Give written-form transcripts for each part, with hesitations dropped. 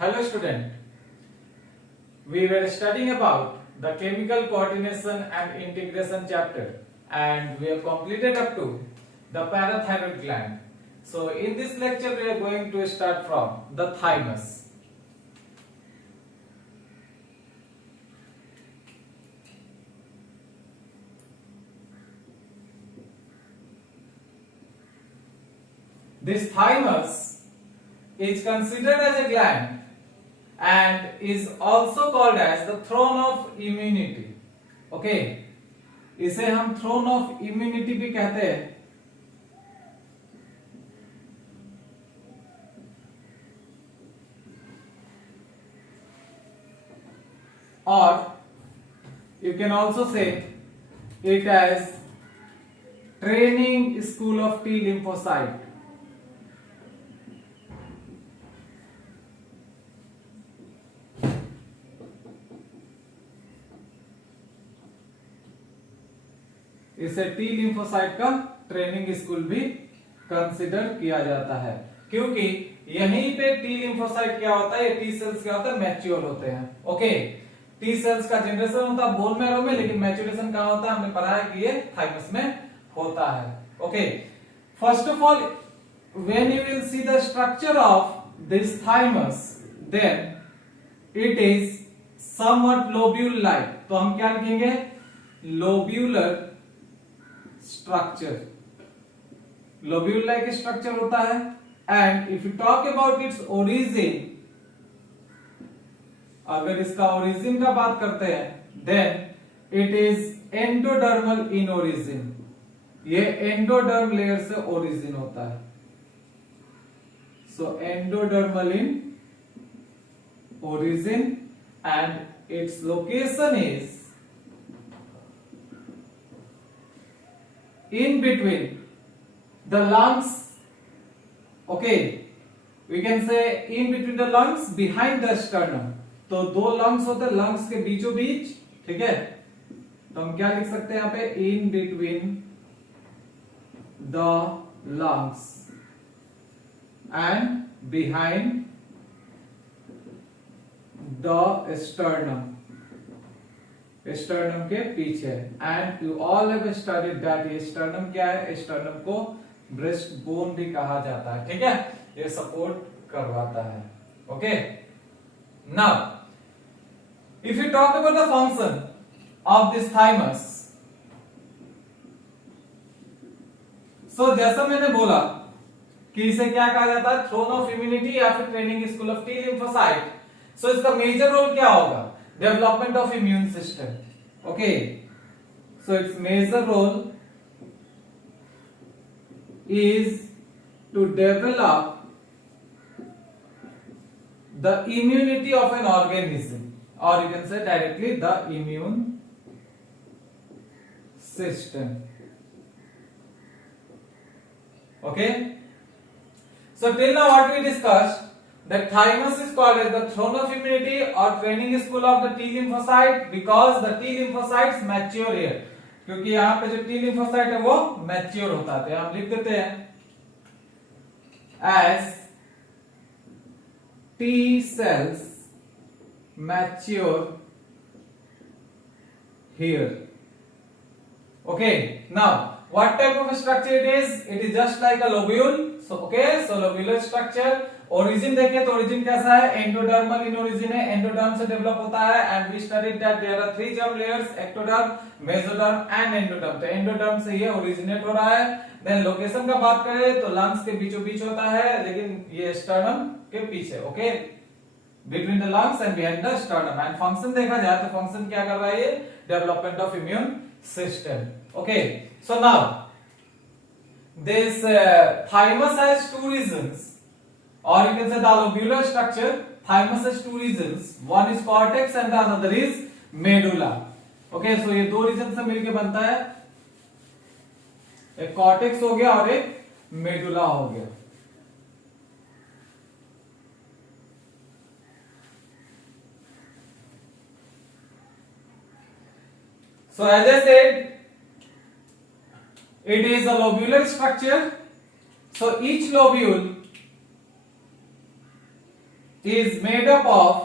Hello student, we were studying about the chemical coordination and integration chapter and we have completed up to the parathyroid gland. So in this lecture we are going to start from the thymus. This thymus is considered as a gland and is also called as the throne of immunity. Okay, इसे हम throne of immunity भी कहते हैं. Or you can also say it as training school of T lymphocyte. इसे T lymphocyte का training school भी consider किया जाता है क्योंकि यहीं पे टी लिम्फोसाइट क्या होता है, ये टी सेल्स क्या होता है, मैच्योर होते हैं. ओके, टी सेल्स का जनरेशन होता है बोन मैरो में, लेकिन मैच्योरेशन कहां होता है, हमने पढ़ा है कि ये थाइमस में होता है. Okay, first of all when you will see the structure of this thymus then it is somewhat lobule like. तो हम क्या लिखेंगे, lobular structure. Lobule like structure होता है. And if you talk about its origin, अगर इसका origin का बात करते हैं then it is endodermal in origin. ये एंडोडर्म लेयर से ओरिजिन होता है. So endodermal in origin and its location is in between the lungs. Okay, we can say in between the lungs behind the sternum. तो दो lungs होते हैं, lungs के बीचों बीच. ठीक है, तो हम क्या लिख सकते हैं यहाँ पे, in between the lungs and behind the sternum. Sternum के पीछे. And you all have studied that ये स्टर्नम क्या है, स्टर्नम को ब्रेस्ट बोन भी कहा जाता है. ठीक है, ये सपोर्ट करवाता है. Okay, now if you talk about the function of this thymus, so जैसा मैंने बोला कि इसे क्या कहा जाता है, थ्रोन ऑफ इम्यूनिटी या फिर training school of T lymphocyte. So इसका मेजर रोल क्या होगा, development of immune system. Okay, so its major role is to develop the immunity of an organism, or you can say directly the immune system. Okay, so till now what we discussed, the thymus is called as the throne of immunity or training school of the T lymphocyte because the T lymphocytes mature here. क्योंकि यहाँ पे जो T lymphocyte है वो mature होता है. हम लिख देते हैं as T cells mature here. Okay, now what type of structure it is? It is just like a lobule. So okay, so lobular structure. Origin देखें तो ओरिजिन कैसा है, एंडोडर्मल इन ओरिजिन है, एंडोडर्म से डेवलप होता है. And we studied that there are three germ layers, ectoderm, mesoderm and endoderm. तो endoderm से ये ओरिजिनेट हो रहा है. देन लोकेशन का बात करें तो लंग्स के बीचों बीच होता है, लेकिन ये स्टर्नम के पीछे. Okay, between the lungs and behind the sternum. And function देखा जाए तो फंक्शन क्या कर रहा है, ये development of immune system. Okay, so now this thymus has two regions. Or you can say the lobular structure, thymus has two regions. One is cortex and the another is medulla. Okay, so ये दो reason से मिलके बनता है, एक cortex हो गया और एक मेडुला हो गया. So as I said, it is a lobular structure. So each lobule is made up of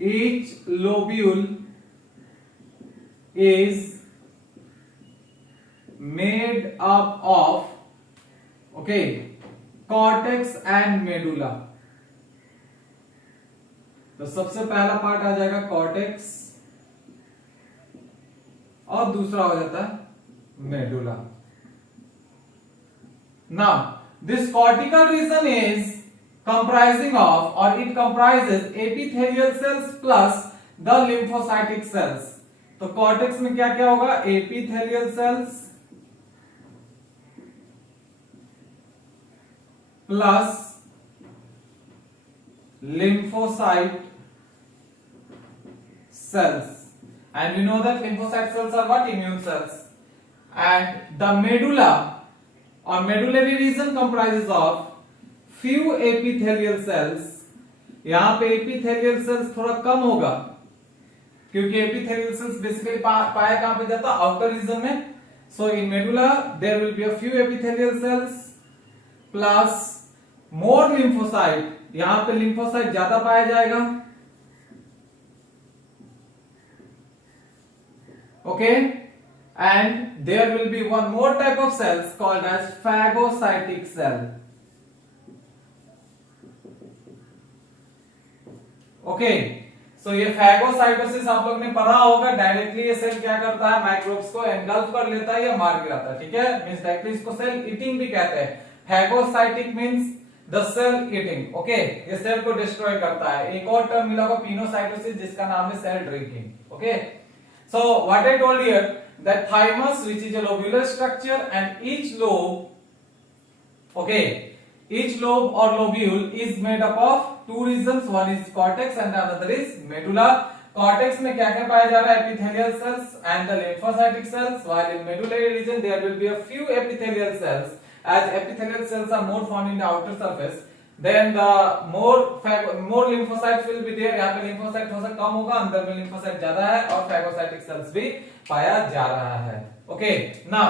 each lobule is made up of cortex and medulla। तो सबसे पहला पार्ट आ जाएगा कॉर्टेक्स और दूसरा हो जाता है medulla. Now this cortical region is comprising of or it comprises epithelial cells plus the lymphocytic cells। तो कॉर्टेक्स में क्या क्या होगा, epithelial cells plus lymphocyte cells, and we know that lymphocyte cells are what, immune cells, and the medulla or medullary region comprises of few epithelial cells। यहां पे epithelial cells थोड़ा कम होगा क्योंकि epithelial cells बेसिकली पाया कहां पे जाता है, आउटर रीजन में। so in medulla there will be a few epithelial cells plus more lymphocyte, यहां पे lymphocyte ज्यादा पाया जाएगा। okay, and there will be one more type of cells called as phagocytic cell। Okay, so ये phagocytosis आप लोग ने पढ़ा होगा। डायरेक्टली ये सेल क्या करता है, माइक्रोब्स को एंगल्फ कर लेता है या मार गिराता है। ठीक है, मींस डायरेक्टली इसको सेल ईटिंग भी कहते हैं। Phagocytic means the cell eating. Okay, ये सेल को डिस्ट्रॉय करता है। एक और टर्म मिला होगा पिनोसाइटोसिस, जिसका नाम है cell drinking. Okay, so what I told here that thymus which is a lobular structure and each lobe, okay, each lobe or lobule is made up of two regions, one is cortex and another is medulla। cortex में क्या क्या पाया जा रहा है, epithelial cells and the lymphocytic cells, while in medullary region there will be a few epithelial cells, as epithelial cells are more found in the outer surface, then the more lymphocytes will be there। यहाँ पे lymphocyte थोड़ा सा कम होगा, अंदर में lymphocyte ज्यादा है और phagocytic cells भी पाया जा रहा है। ओके, नाउ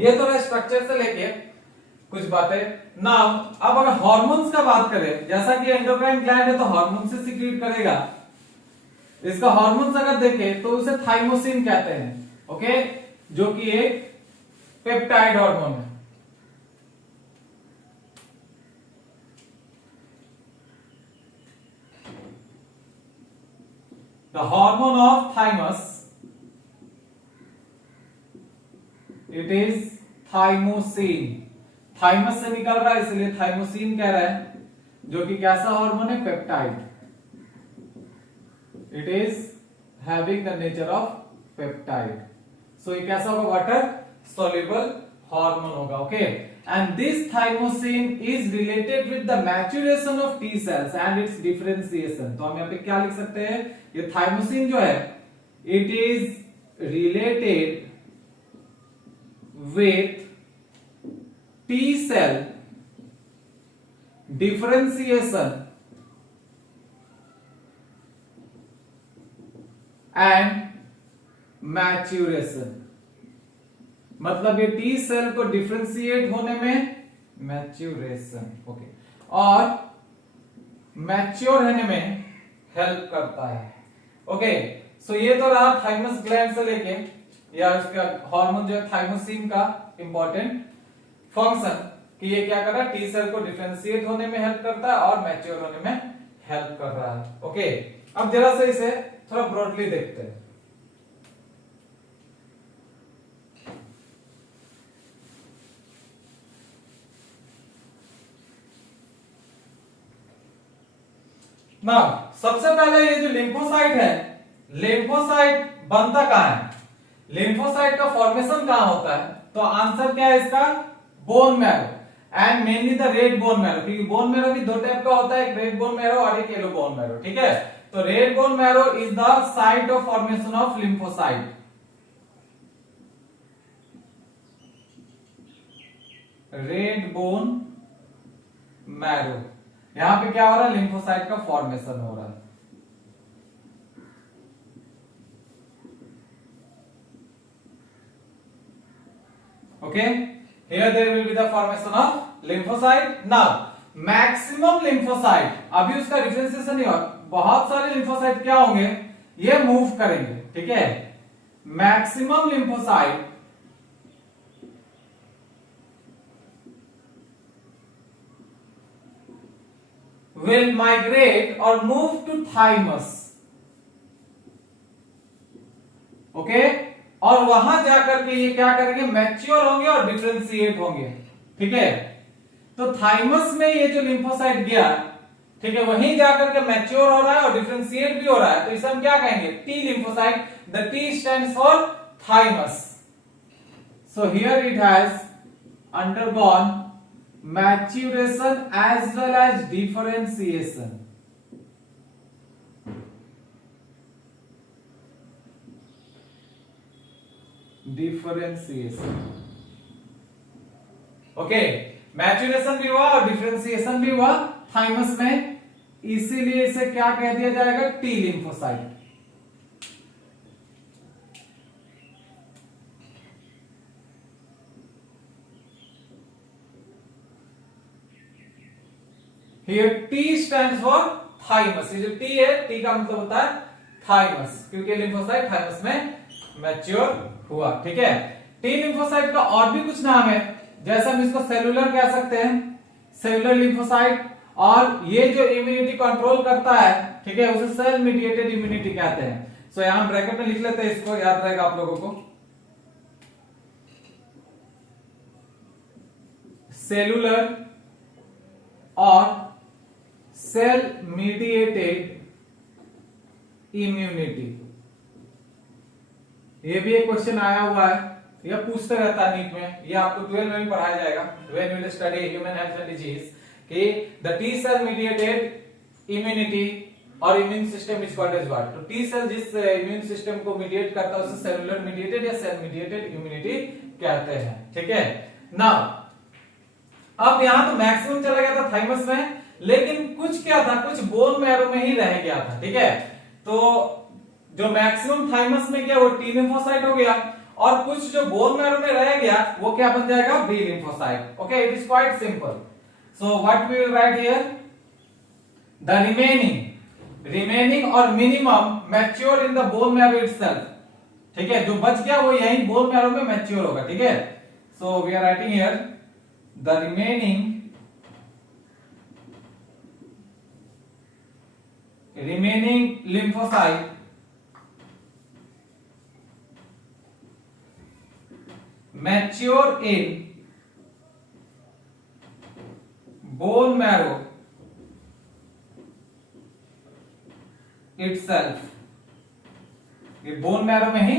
ये तो है स्ट्रक्चर से लेके कुछ बातें। नाउ अब अगर हार्मोन्स का बात करें, जैसा कि एंडोक्राइन ग्लैंड है तो हार्मोन से सीक्रेट करेगा। इसका हार्मोन्स अगर देखें तो उसे थाइमोसिन कहते हैं। ओके, जो कि एक पेप्टाइड हार्मोन है। The hormone of thymus, it is thymosin. Thymus से निकल रहा है इसलिए थाइमोसिन कह रहा है, जो कि कैसा हार्मोन है, peptide. It is having the nature of peptide. So ये कैसा होगा, वाटर soluble हार्मोन होगा। Okay, and this thymosin is related with the maturation of T cells and its differentiation. तो हम यहाँ पे क्या लिख सकते हैं, ये थाइमोसिन जो है it is related with T cell differentiation and maturation। मतलब ये टी सेल को डिफरेंशिएट होने में मैच्योरेशन, ओके, और मैच्योर होने में हेल्प करता है। ओके, सो ये तो रहा थाइमस ग्लैंड से लेके या इसका हार्मोन जो है थाइमोसिन का इंपॉर्टेंट फंक्शन कि ये क्या कर रहा है, टी सेल को डिफरेंशिएट होने में हेल्प करता है और मैच्योर होने में हेल्प कर रहा है। ओके, अब जरा से इसे थोड़ा ब्रॉडली देखते हैं। ना सबसे पहले ये जो लिम्फोसाइट है, लिम्फोसाइट बनता कहां है, लिम्फोसाइट का फॉर्मेशन कहां होता है, तो आंसर क्या है इसका, bone marrow and mainly the red bone marrow. क्योंकि बोन मैरो भी दो टाइप का होता है, एक रेड बोन मैरो और एक येलो बोन मैरो। ठीक है, तो red bone marrow is the site of formation of lymphocyte. Red bone marrow, यहां पे क्या हो रहा है, लिम्फोसाइट का फॉर्मेशन हो रहा है। Okay, here there will be the formation of lymphocyte. Now maximum lymphocyte, अभी उसका डिफरेंशिएशन नहीं हुआ, बहुत सारे लिम्फोसाइट क्या होंगे, ये मूव करेंगे, ठीक है। Maximum lymphocyte will migrate or move to thymus, okay. और वहां जाकर के ये क्या करेंगे, मैच्योर होंगे और डिफरेंशिएट होंगे, ठीक है। तो थाइमस में ये जो लिम्फोसाइट गया, ठीक है, वहीं जाकर के मैच्योर हो रहा है और डिफरेंशिएट भी हो रहा है, तो इसे हम क्या कहेंगे, T lymphocyte. The T stands for thymus. So here it has undergone maturation as well as differentiation. Okay, maturation भी हुआ और डिफरेंशिएशन भी हुआ थाइमस में, इसीलिए इसे क्या कह दिया जाएगा, T lymphocyte. Here T stands for thymus। ये जो T है, T का मतलब होता है थाइमस, क्योंकि लिम्फोसाइट थाइमस में मैच्योर हुआ, ठीक है। टी लिम्फोसाइट का और भी कुछ नाम है, जैसे हम इसको सेलुलर कह सकते हैं, सेलुलर लिम्फोसाइट। और ये जो इम्यूनिटी कंट्रोल करता है, ठीक है, उसे सेल मीडिएटेड इम्यूनिटी कहते हैं। सो यहां ब्रैकेट में लिख लेते हैं, इसको याद रहेगा आप लोगों को। सेलुलर और सेल मीडिएटेड इम्यूनिटी, ये भी एक क्वेश्चन आया हुआ है, यह पूछते रहता है नीट में, ये आपको 12 में भी पढ़ाया जाएगा, when you will study human health and disease, कि the T cell mediated immunity और immune system is called as what. तो टी सेल जिस इम्यून सिस्टम को मीडिएट करता है उसे सेलुलर मीडिएटेड या सेल मीडिएटेड इम्यूनिटी कहते हैं, ठीक है। नाउ अब यहां तो मैक्सिमम चला गया था थाइमस में, लेकिन कुछ क्या था, कुछ बोन मैरो में ही रह गया था, ठीक है। तो जो मैक्सिमम थाइमस में गया वो टी लिम्फोसाइट हो गया, और कुछ जो बोन मैरो में रह गया वो क्या बन जाएगा, B lymphocyte. Okay, it is quite simple. So what we will write here, the remaining और minimum mature in the bone marrow itself, ठीक है। जो बच गया वो यही बोन मैरो में मैच्योर होगा, ठीक है। So we are writing here the remaining lymphocyte mature in bone marrow itself, ये बोन मैरो में ही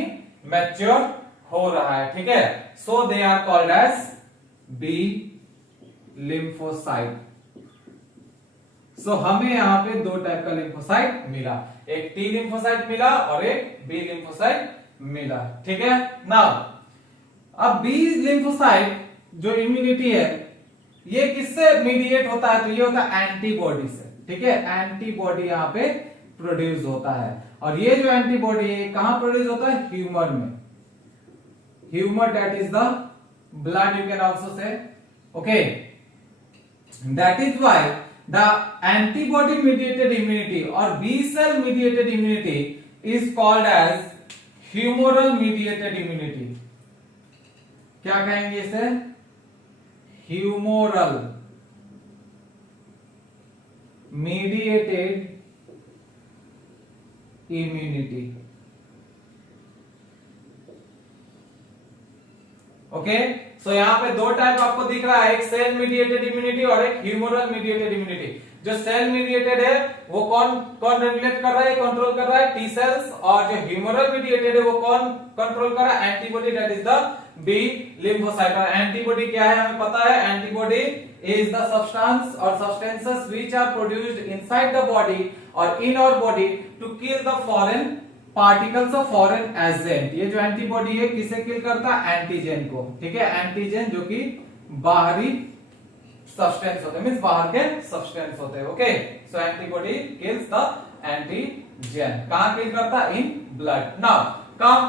मैच्योर हो रहा है, ठीक है। So they are called as B lymphocyte. So हमें यहां पे दो टाइप का लिम्फोसाइट मिला, एक टी लिम्फोसाइट मिला और एक बी लिम्फोसाइट मिला, ठीक है। नाउ अब बी लिम्फोसाइट जो इम्यूनिटी है, ये किससे मीडिएट होता है, तो ये होता है एंटीबॉडी से, ठीक है। एंटीबॉडी यहां पे प्रोड्यूस होता है, और ये जो एंटीबॉडी है कहां प्रोड्यूस होता है, ह्यूमर में। Humour, that is the blood, you can also say, okay. That is why the antibody mediated immunity or B cell mediated immunity is called as humoral mediated immunity। क्या कहेंगे इसे, humoral mediated immunity, okay. सो यहाँ पे दो type आपको दिख रहा है, एक सेल मीडिएटेड इम्यूनिटी और एक ह्यूमरल मीडिएटेड इम्यूनिटी। जो सेल मीडिएटेड है वो कौन रेगुलेट कर रहा है, कंट्रोल कर रहा है, टी सेल्स। और जो ह्यूमरल मीडिएटेड है वो कौन कंट्रोल कर रहा है, antibody, that is the B lymphocyte. और एंटीबॉडी क्या है हमें पता है, एंटीबॉडी इज द सब्सटेंस और substances which are produced inside the body और in our body to kill the foreign particles of foreign agent. ये जो एंटीबॉडी है किसे किल करता है, एंटीजन को, ठीक है। एंटीजन जो कि बाहरी सब्सटेंस होते हैं, मींस बाहर के सब्सटेंस होते हैं, okay. So antibody kills the antigen, कहां किल करता है, in blood. Now come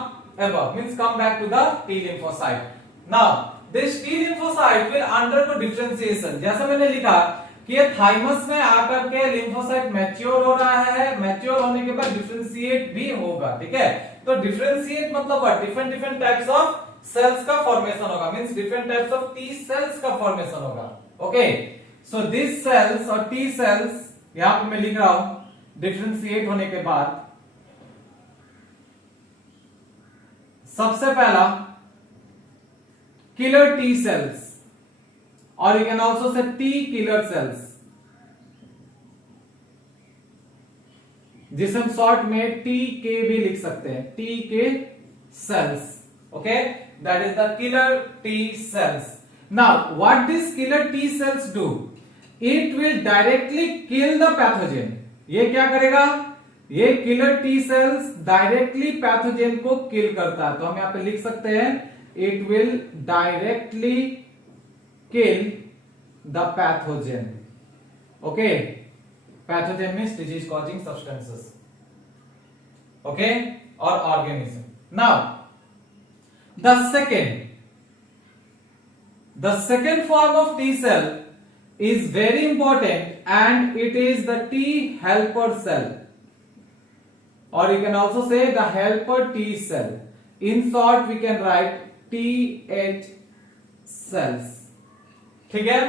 above means come back to the T lymphocyte. Now this T lymphocyte will undergo differentiation. जैसा मैंने लिखा कि ये थाइमस में आकर के लिम्फोसाइट मैच्योर हो रहा है, मैच्योर होने के बाद डिफरेंशिएट भी होगा, ठीक है। तो डिफरेंशिएट मतलब different different types of cells का फॉर्मेशन होगा, means different types of T cells का फॉर्मेशन होगा। ओके, सो दिस सेल्स और टी सेल्स यहां पे मैं लिख रहा हूं डिफरेंशिएट होने के बाद सबसे पहला किलर टी सेल्स, और you can also say T killer cells, जिसे हम शॉर्ट में टी के भी लिख सकते हैं, टी के cells. Okay, that is the killer T cells. Now what this killer T cells do, it will directly kill the pathogen. ये क्या करेगा, ये killer T cells directly pathogen को किल करता है। तो हम यहां पे लिख सकते हैं it will directly kill the pathogen. Okay, pathogen means disease causing substances, okay, और organism. Now the second form of T cell is very important, and it is the T helper cell, or you can also say the helper T cell. In short we can write TH cells, ठीक है।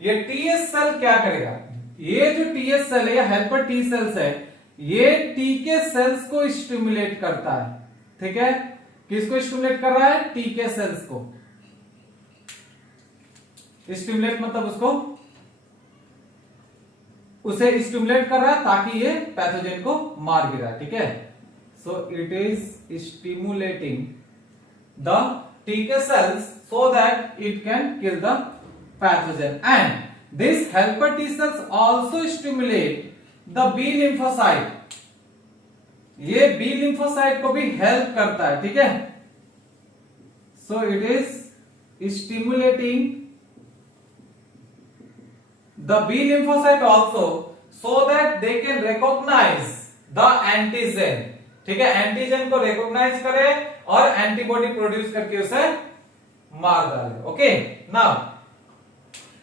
ये TH cell क्या करेगा, ये जो TH cell है या helper T sales है, ये T के सेल्स को स्टिमुलेट करता है, ठीक है। किसको स्टिमुलेट कर रहा है, T के सेल्स को। स्टिमुलेट मतलब उसे स्टिमुलेट कर रहा है ताकि ये पैथोजन को मार गिरा, ठीक है। So it is stimulating the T के cells so that it can kill the pathogen, and this helper T cells also stimulate the B lymphocyte. ये B लिम्फोसाइट को भी हेल्प करता है, ठीक है। So it is stimulating the B lymphocyte also so that they can recognize the antigen, ठीक है। Antigen को रिकॉग्नाइज करे और एंटीबॉडी प्रोड्यूस करके उसे मार डाले। ओके, नाउ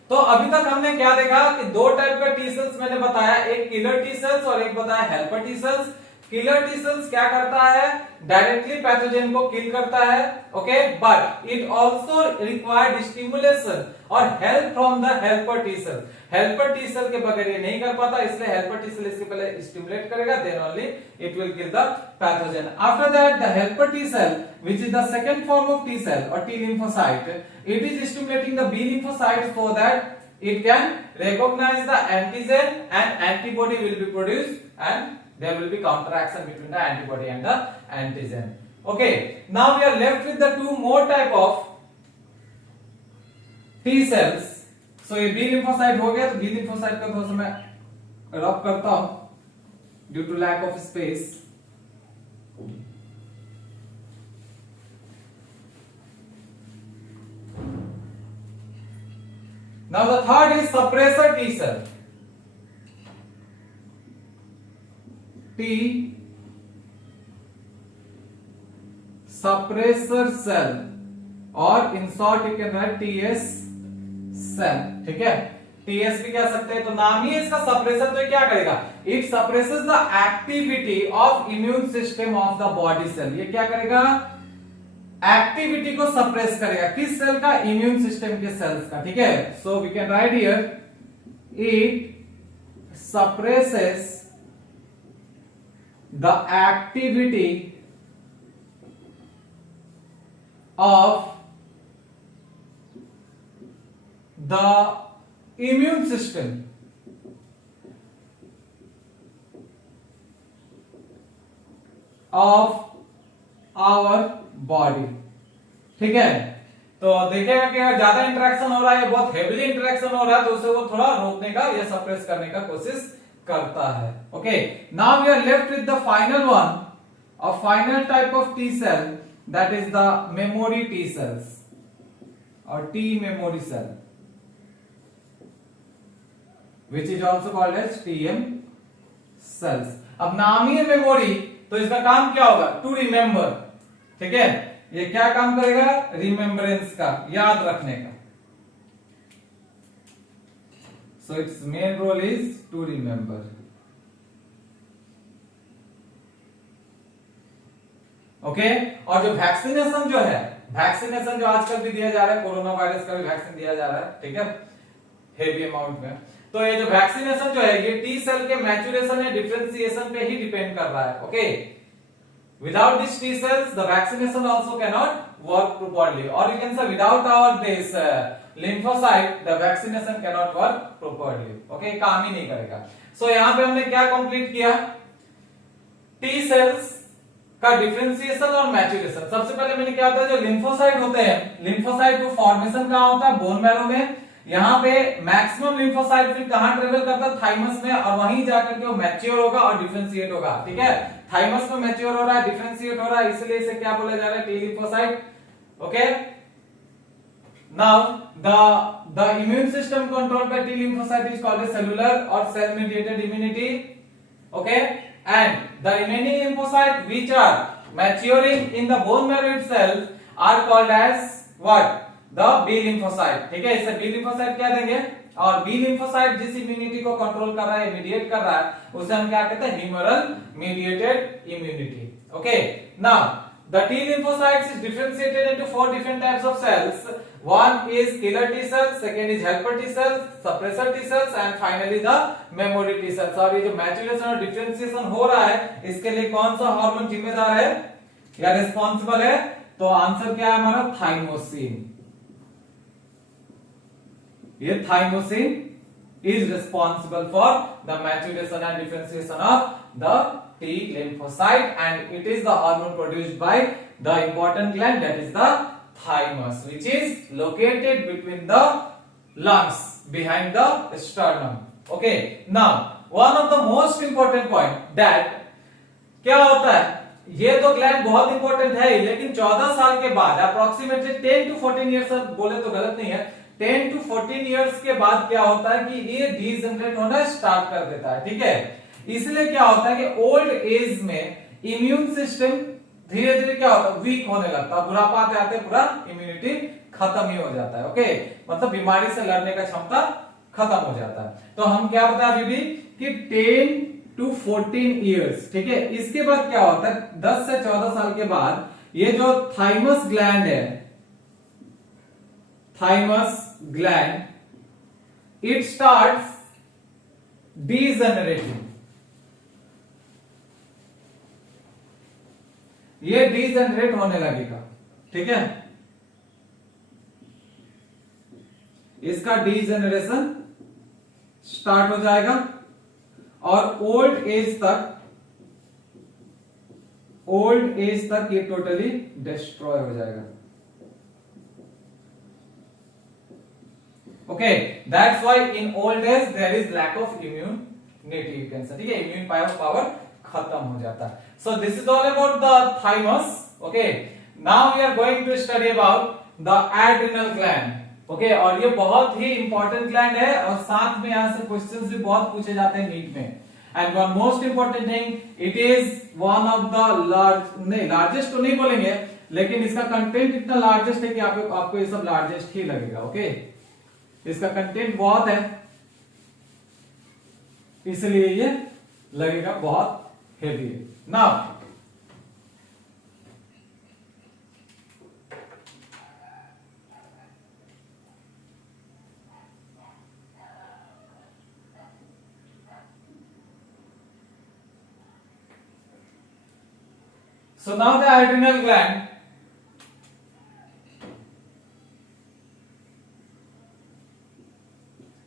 तो अभी तक हमने क्या देखा कि दो टाइप का टी सेल्स मैंने बताया, एक किलर टी सेल्स और एक बताया helper T cells. Killer T cells क्या करता है, डायरेक्टली पैथोजन को किल करता है, okay, but it also required stimulation और help from the helper T cell. Helper T cell के बगैर ये नहीं कर पाता, इसलिए हेल्पर टी सेल इसके पहले स्टिमुलेट करेगा, then only it will kill the pathogen. After that the helper T cell which is the second form of T cell और T lymphocyte, it is stimulating the B lymphocyte so that it can recognise the antigen and antibody will be produced and there will be counteraction between the antibody and the antigen. Okay, now we are left with the two more type of T cells. So ये B lymphocyte हो गया, तो B lymphocyte का थोड़ा सा मैं रब करता हूं due to lack of space. Now the third is suppressor T cell. T suppressor cell, और in short you can write TS cell, ठीक है। TS भी कह सकते हैं, तो नाम ही इसका सप्रेसर। तो क्या करेगा, it suppresses the activity of immune system of the body cell. ये क्या करेगा, एक्टिविटी को सप्रेस करेगा, किस सेल का, इम्यून सिस्टम के सेल्स का, ठीक है। So we can write here it suppresses the activity of the immune system of our body, ठीक है। तो देखेगा कि अगर ज्यादा इंटरेक्शन हो रहा है, बहुत हेवीली इंटरेक्शन हो रहा है, तो उसे वो थोड़ा रोकने का या सप्रेस करने का कोशिश करता है। Okay, now we are left with the final one, a final type of T cell, that is the memory T cells और T memory cell, which is also called as TM cells. अब नाम ही है memory, तो इसका काम क्या होगा, to remember, ठीक है। ये क्या काम करेगा? रिमेम्बरेंस का, याद रखने का। So its main role is to remember. Okay, और जो वैक्सीनेशन जो है, वैक्सीनेशन जो आजकल भी दिया जा रहा है, कोरोना वायरस का भी वैक्सीन दिया जा रहा है, ठीक है, हेवी अमाउंट में। तो ये जो वैक्सीनेशन जो है, ये टी सेल के मैच्योरेशन या डिफरेंशिएशन पे ही डिपेंड कर रहा है। Okay, without these T cells the vaccination also cannot work properly, or you can say without our this lymphocyte the vaccination cannot work properly. Okay, काम ही नहीं करेगा। So यहाँ पे हमने क्या कंप्लीट किया? T cells का डिफरेंशिएशन और मैच्योरेशन। सबसे पहले मैंने क्या होता है, जो लिम्फोसाइट होते हैं, लिम्फोसाइट को फॉर्मेशन कहाँ होता है? बोन मैरो में। यहाँ पे मैक्सिमम लिम्फोसाइट फिर कहाँ ट्रेवल करता है? थाइमस में, और वहीं जाकर के वो मैच्योर होगा और डिफरेंशिएट होगा। ठीक है, थाइमस में मैच्योर हो रहा है, डिफरेंशिएट हो रहा है, इसलिए इसे क्या बोला जा रहा है? T lymphocyte. Okay, now the immune system controlled by T lymphocyte is called as cellular or cell mediated immunity. Okay, and the remaining lymphocyte which are maturing in the bone marrow itself are called as what? The B lymphocyte. ठीक है, इसे B lymphocyte क्या देंगे? और B lymphocyte जिस immunity को control कर रहा है, मीडिएट कर रहा है, उसे हम क्या कहते हैं? Humoral mediated immunity. Okay, now the T lymphocytes is differentiated into 4 different types of cells. One is killer T cells, second is helper T cells, suppressor T cells, and finally the memory T cells. और ये जो maturation और differentiation हो रहा है, इसके लिए कौन सा हार्मोन जिम्मेदार है या रिस्पॉन्सिबल है? तो आंसर क्या है हमारा? थाइमोसिन। ये thymosin is responsible for the maturation and differentiation of the T lymphocyte, and it is the hormone produced by the important gland, that is the thymus, which is located between the lungs behind the sternum. Okay, now one of the most important point that क्या होता है, ये तो gland बहुत important है, लेकिन 14 साल के बाद अप्रोक्सीमेटली 10 to 14 ईयर्स, बोले तो गलत नहीं है, 10 to 14 ईयर्स के बाद क्या होता है कि ये डीजनरेट होना स्टार्ट कर देता है। ठीक है, इसलिए क्या होता है कि ओल्ड एज में इम्यून सिस्टम धीरे धीरे क्या होता है? वीक होने लगता है। बुढ़ापा आते आते पूरा इम्यूनिटी खत्म ही हो जाता है। ओके, मतलब बीमारी से लड़ने का क्षमता खत्म हो जाता है। तो हम क्या बताए अभी भी कि 10 to 14 ईयर्स, ठीक है, इसके बाद क्या होता है? 10 से 14 साल के बाद ये जो थाइमस ग्लैंड है, थाइमस ग्लैंड, इट स्टार्ट्स डीजनरेटिंग। ये डीजनरेट होने लगेगा। ठीक है, इसका डीजनरेशन स्टार्ट हो जाएगा और ओल्ड एज तक ये टोटली डिस्ट्रॉय हो जाएगा। Okay, that's why in old age there is lack of immunity, you can say. ठीक है, इम्यून पावर खत्म हो जाता है। So this is all about the thymus. Okay, now we are going to study about the adrenal gland. Okay, और ये बहुत ही important gland है और साथ में यहां से क्वेश्चंस भी बहुत पूछे जाते हैं नीट में। And one most important thing, it is one of the largest तो नहीं बोलेंगे, लेकिन इसका कंटेंट इतना लार्जेस्ट है कि आपको ये सब लार्जेस्ट ही लगेगा। ओके, इसका कंटेंट बहुत है, इसलिए ये लगेगा बहुत हेवी है। Now so now the adrenal gland,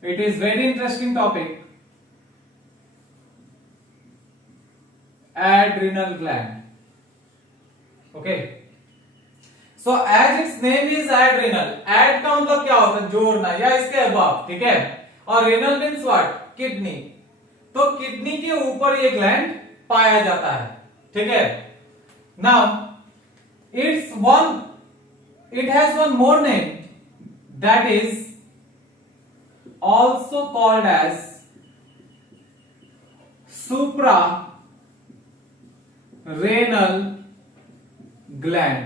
it is very interesting topic. Adrenal gland. Okay, so as its name is adrenal, ad का मतलब क्या होता है? जोड़ना या इसके अबव। ठीक है, और renal means what? किडनी। तो किडनी के ऊपर ये ग्लैंड पाया जाता है। ठीक है, now it has one more name, that is also called as suprarenal gland,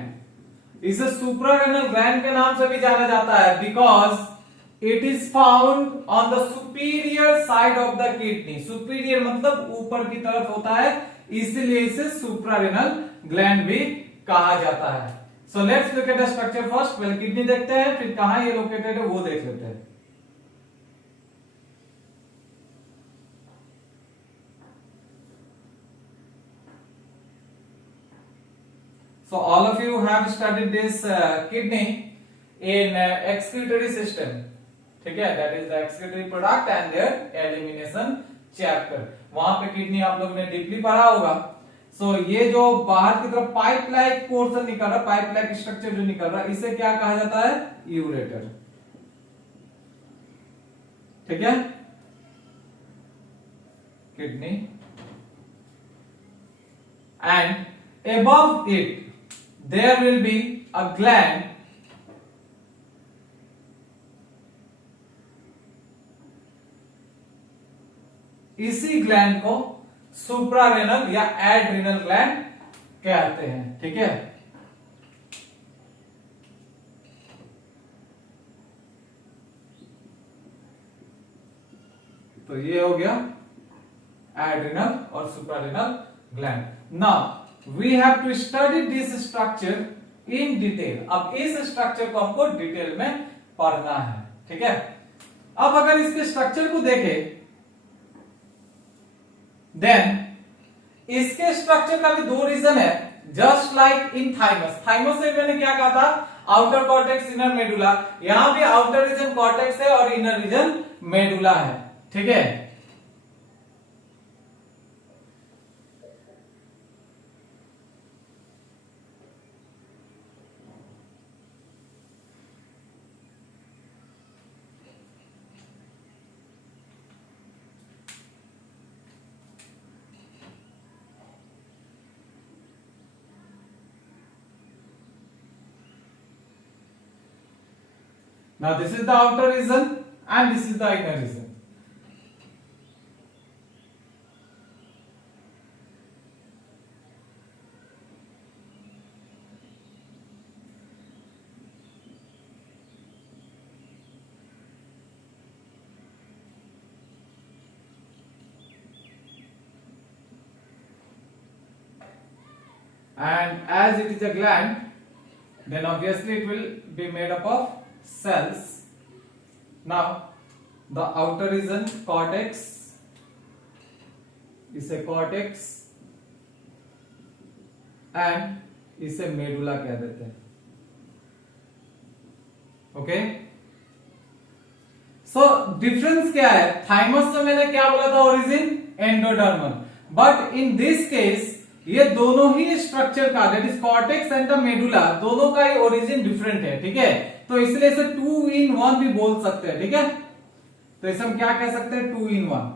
इसे सुप्रारेनल ग्लैंड के नाम से भी जाना जाता है because it is found on the superior side of the kidney. Superior मतलब ऊपर की तरफ होता है, इसलिए इसे सुप्रारेनल ग्लैंड भी कहा जाता है। So let's look at the structure first. पहले किडनी देखते हैं, फिर कहां ये लोकेटेड है वो देख लेते हैं। So all of you have studied this kidney in excretory system, ठीक है, that is the excretory product and their elimination chapter। वहां पे किडनी आप लोग ने डीपली पढ़ा होगा। सो ये जो बाहर की तरफ पाइप लाइक पोर्शन निकल रहा है, पाइप लाइक स्ट्रक्चर जो निकल रहा है, इसे क्या कहा जाता है? यूरेटर, ठीक है, kidney. And above it there will be a gland इसी ग्लैंड को सुप्रारेनल या एड्रिनल ग्लैंड कहते हैं, ठीक है। तो ये हो गया एड्रिनल और suprarenal gland. Now we have to study this structure in detail. अब इस स्ट्रक्चर को हमको डिटेल में पढ़ना है, ठीक है। अब अगर इसके स्ट्रक्चर को देखें, देन इसके स्ट्रक्चर का भी दो रीजन है, just like in thymus. Thymus से मैंने क्या कहा था? Outer cortex, inner medulla. यहां भी आउटर रीजन कॉर्टेक्स है और इनर रीजन मेडुला है, ठीक है। Now this is the outer region and this is the inner region. And as it is a gland, then obviously it will be made up of cells. Now the outer region cortex, इसे cortex and इसे medulla कह देते हैं, okay. So difference क्या है? Thymus से मैंने क्या बोला था? Origin endodermal. But in this case ये दोनों ही स्ट्रक्चर का, that is cortex and the medulla, दोनों का ही ओरिजिन डिफरेंट है, ठीक है। तो इसलिए इसे 2 in 1 भी बोल सकते हैं, ठीक है। तो इसे हम क्या कह सकते हैं? 2 in 1।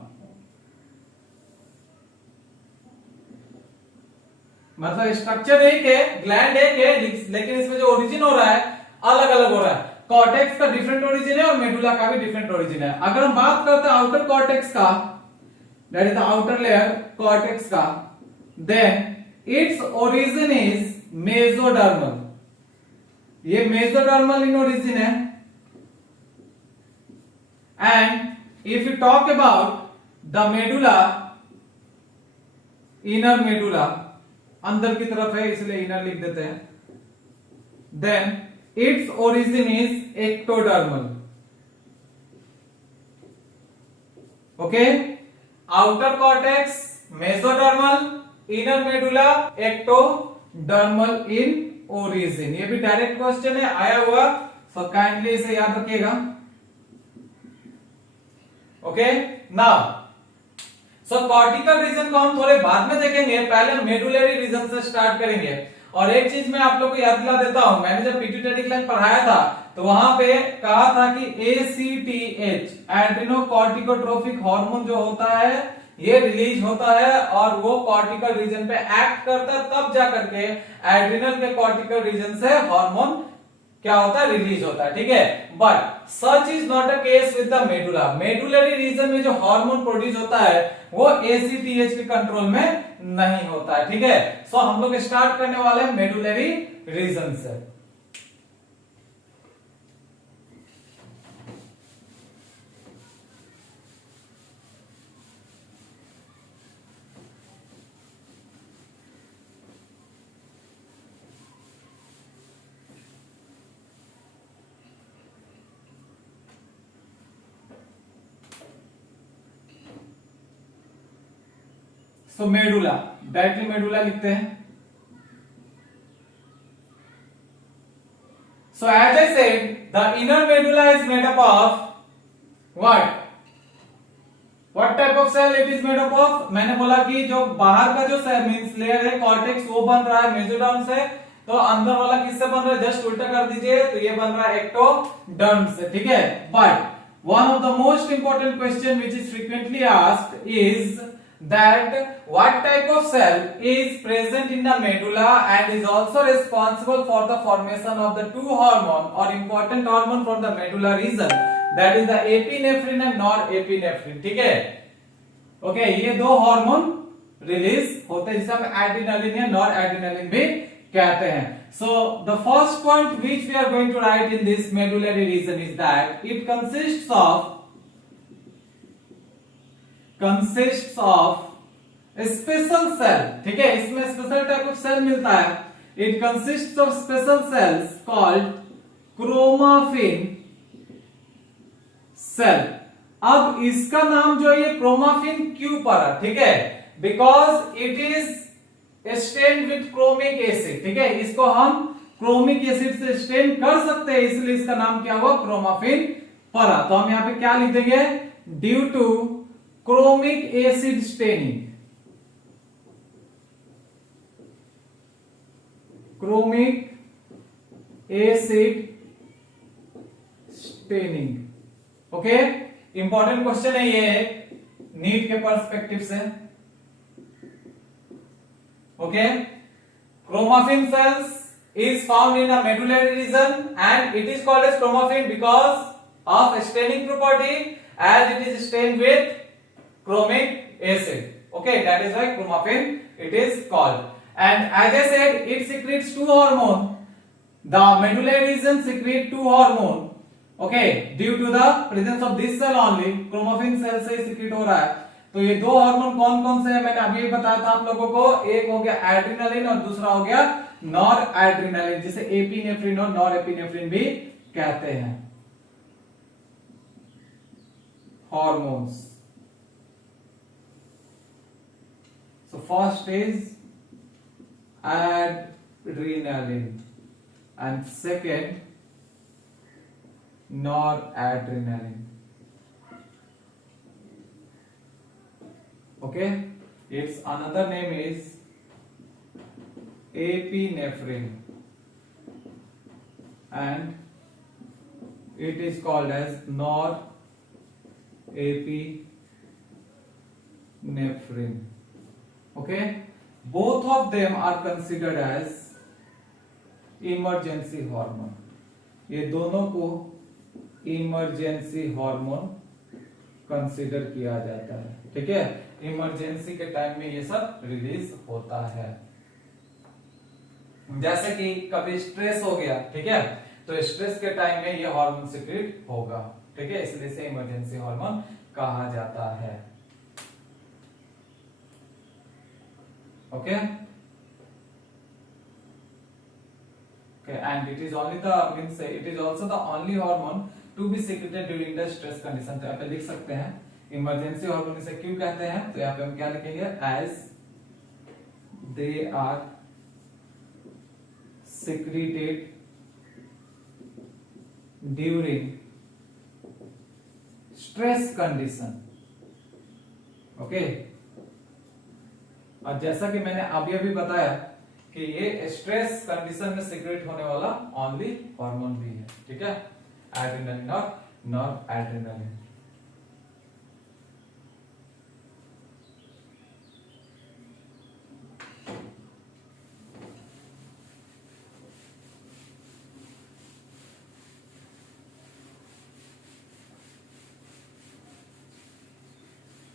मतलब स्ट्रक्चर एक है, ग्लैंड एक है, लेकिन इसमें जो ओरिजिन हो रहा है अलग अलग हो रहा है। कॉर्टेक्स का डिफरेंट ओरिजिन है और मेडुला का भी डिफरेंट ओरिजिन है। अगर हम बात करते हैं आउटर कॉर्टेक्स का, that is the outer layer cortex का, then its origin is mesodermal। ये mesodermal in origin है। and if you talk about the medulla, inner medulla, अंदर की तरफ है इसलिए inner लिख देते हैं, then its origin is ectodermal, okay। outer cortex mesodermal, inner medulla ectodermal in origin. ये भी डायरेक्ट क्वेश्चन है, आया हुआ, सो काइंडली इसे याद रखिएगा, okay. Now so cortical region को हम थोड़े बाद में देखेंगे, पहले हम मेडुलरी रीजन से स्टार्ट करेंगे। और एक चीज मैं आप लोग को याद दिला देता हूं, मैंने जब पिट्यूटरी ग्लैंड पढ़ाया था तो वहां पे कहा था कि ACTH एड्रिनोकॉर्टिकोट्रोफिक हार्मोन जो होता है ये रिलीज होता है और वो कॉर्टिकल रीजन पे एक्ट करता है, तब जा करके एड्रिनल के कॉर्टिकल रीजन से हार्मोन क्या होता है? रिलीज होता है, ठीक है। But such is not a case with the medulla. Medullary region में जो हार्मोन प्रोड्यूस होता है वो ACTH के कंट्रोल में नहीं होता है, ठीक है। सो हम लोग स्टार्ट करने वाले हैं मेडुलरी रीजन से, सो मेडुला, डायरेक्टली मेडुला लिखते हैं. So as I said, the inner medulla is made up of what? What type of cell it is made up of? मैंने बोला कि जो बाहर का जो सेल मींस लेयर है कॉर्टेक्स वो बन रहा है मेसोडर्म से, तो अंदर वाला किससे बन रहा है? जस्ट उल्टा कर दीजिए तो ये बन रहा है एक्टोडर्म से. ठीक है. But one of the most important question which is frequently asked is that what type of cell is present in the medulla and is also responsible for the formation of the two hormone or important hormone from the medulla region, that is the epinephrine and norepinephrine. ठीक है. Okay, ये दो hormone release होते हैं जिसे हम adrenaline या noradrenaline भी कहते हैं. So the first point which we are going to write in this medullary region is that it consists of a special cell. ठीक है, इसमें स्पेशल टाइप ऑफ सेल मिलता है. It consists of special cells called chromaffin cell. अब इसका नाम जो ये क्रोमाफिन क्यों पड़ा? ठीक है, because it is stained with chromic acid. ठीक है, इसको हम क्रोमिक एसिड से स्टेन कर सकते हैं, इसलिए इसका नाम क्या हुआ? क्रोमाफिन पड़ा. तो हम यहां पे क्या लिख देंगे? Due to chromic acid staining. Chromic acid staining. Okay, important question है ये नीट के पर्सपेक्टिव से. Okay, chromaffin cells is found in a medullary region and it is called as chromaffin because of staining property as it is stained with chromic acid. Okay, that is why chromaffin it is called. And as I said, it secretes two hormone. The medullary region secrete two hormone. Okay, due to the presence of this cell only, chromaffin cell से secrete हो रहा है. तो ये दो hormone कौन कौन से हैं मैंने अभी बताया था आप लोगों को. एक हो गया एड्रेनालिन और दूसरा हो गया नॉर एड्रेनालिन, जिसे एपिनेफ्रिन और नॉर एपिनेफ्रिन भी कहते हैं. Hormones. So first is adrenaline and second nor adrenaline. Okay, its another name is epinephrine and it is called as norepinephrine. Okay, both of them are considered as emergency hormone. ये दोनों को emergency hormone consider किया जाता है. ठीक है, emergency के time में ये सब रिलीज होता है. जैसे कि कभी स्ट्रेस हो गया, ठीक है, तो स्ट्रेस के टाइम में ये हार्मोन सिक्रीट होगा. ठीक है, इसलिए इसे इमरजेंसी हार्मोन कहा जाता है. Okay, and it is only the means it is also the only hormone to be secreted during the stress condition. तो यहाँ पे लिख सकते हैं इमरजेंसी हार्मोन इसे क्यों कहते हैं. तो यहाँ पे हम क्या लिखेंगे? As they are secreted during stress condition. Okay, और जैसा कि मैंने अभी बताया कि ये स्ट्रेस कंडीशन में सिक्रेट होने वाला ओनली हार्मोन भी है. ठीक है, एड्रेनालिन और noradrenaline.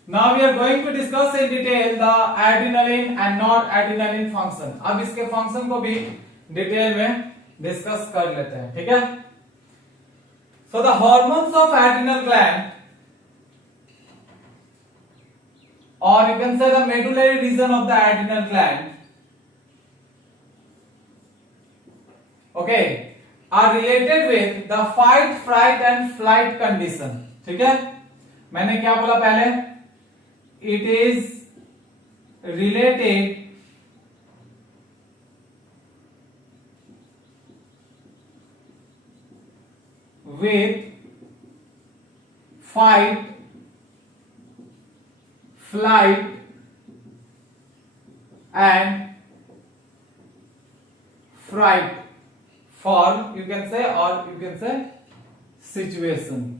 Now we are going to discuss in detail the adrenaline and noradrenaline function. अब इसके फंक्शन को भी डिटेल में डिस्कस कर लेते हैं. ठीक है, so the hormones of adrenal gland, or you can say the medullary region of the adrenal gland, okay, are related with the fight, fright and flight condition. ठीक है, मैंने क्या बोला पहले? It is related with fight, flight and fright for you can say or you can say situation.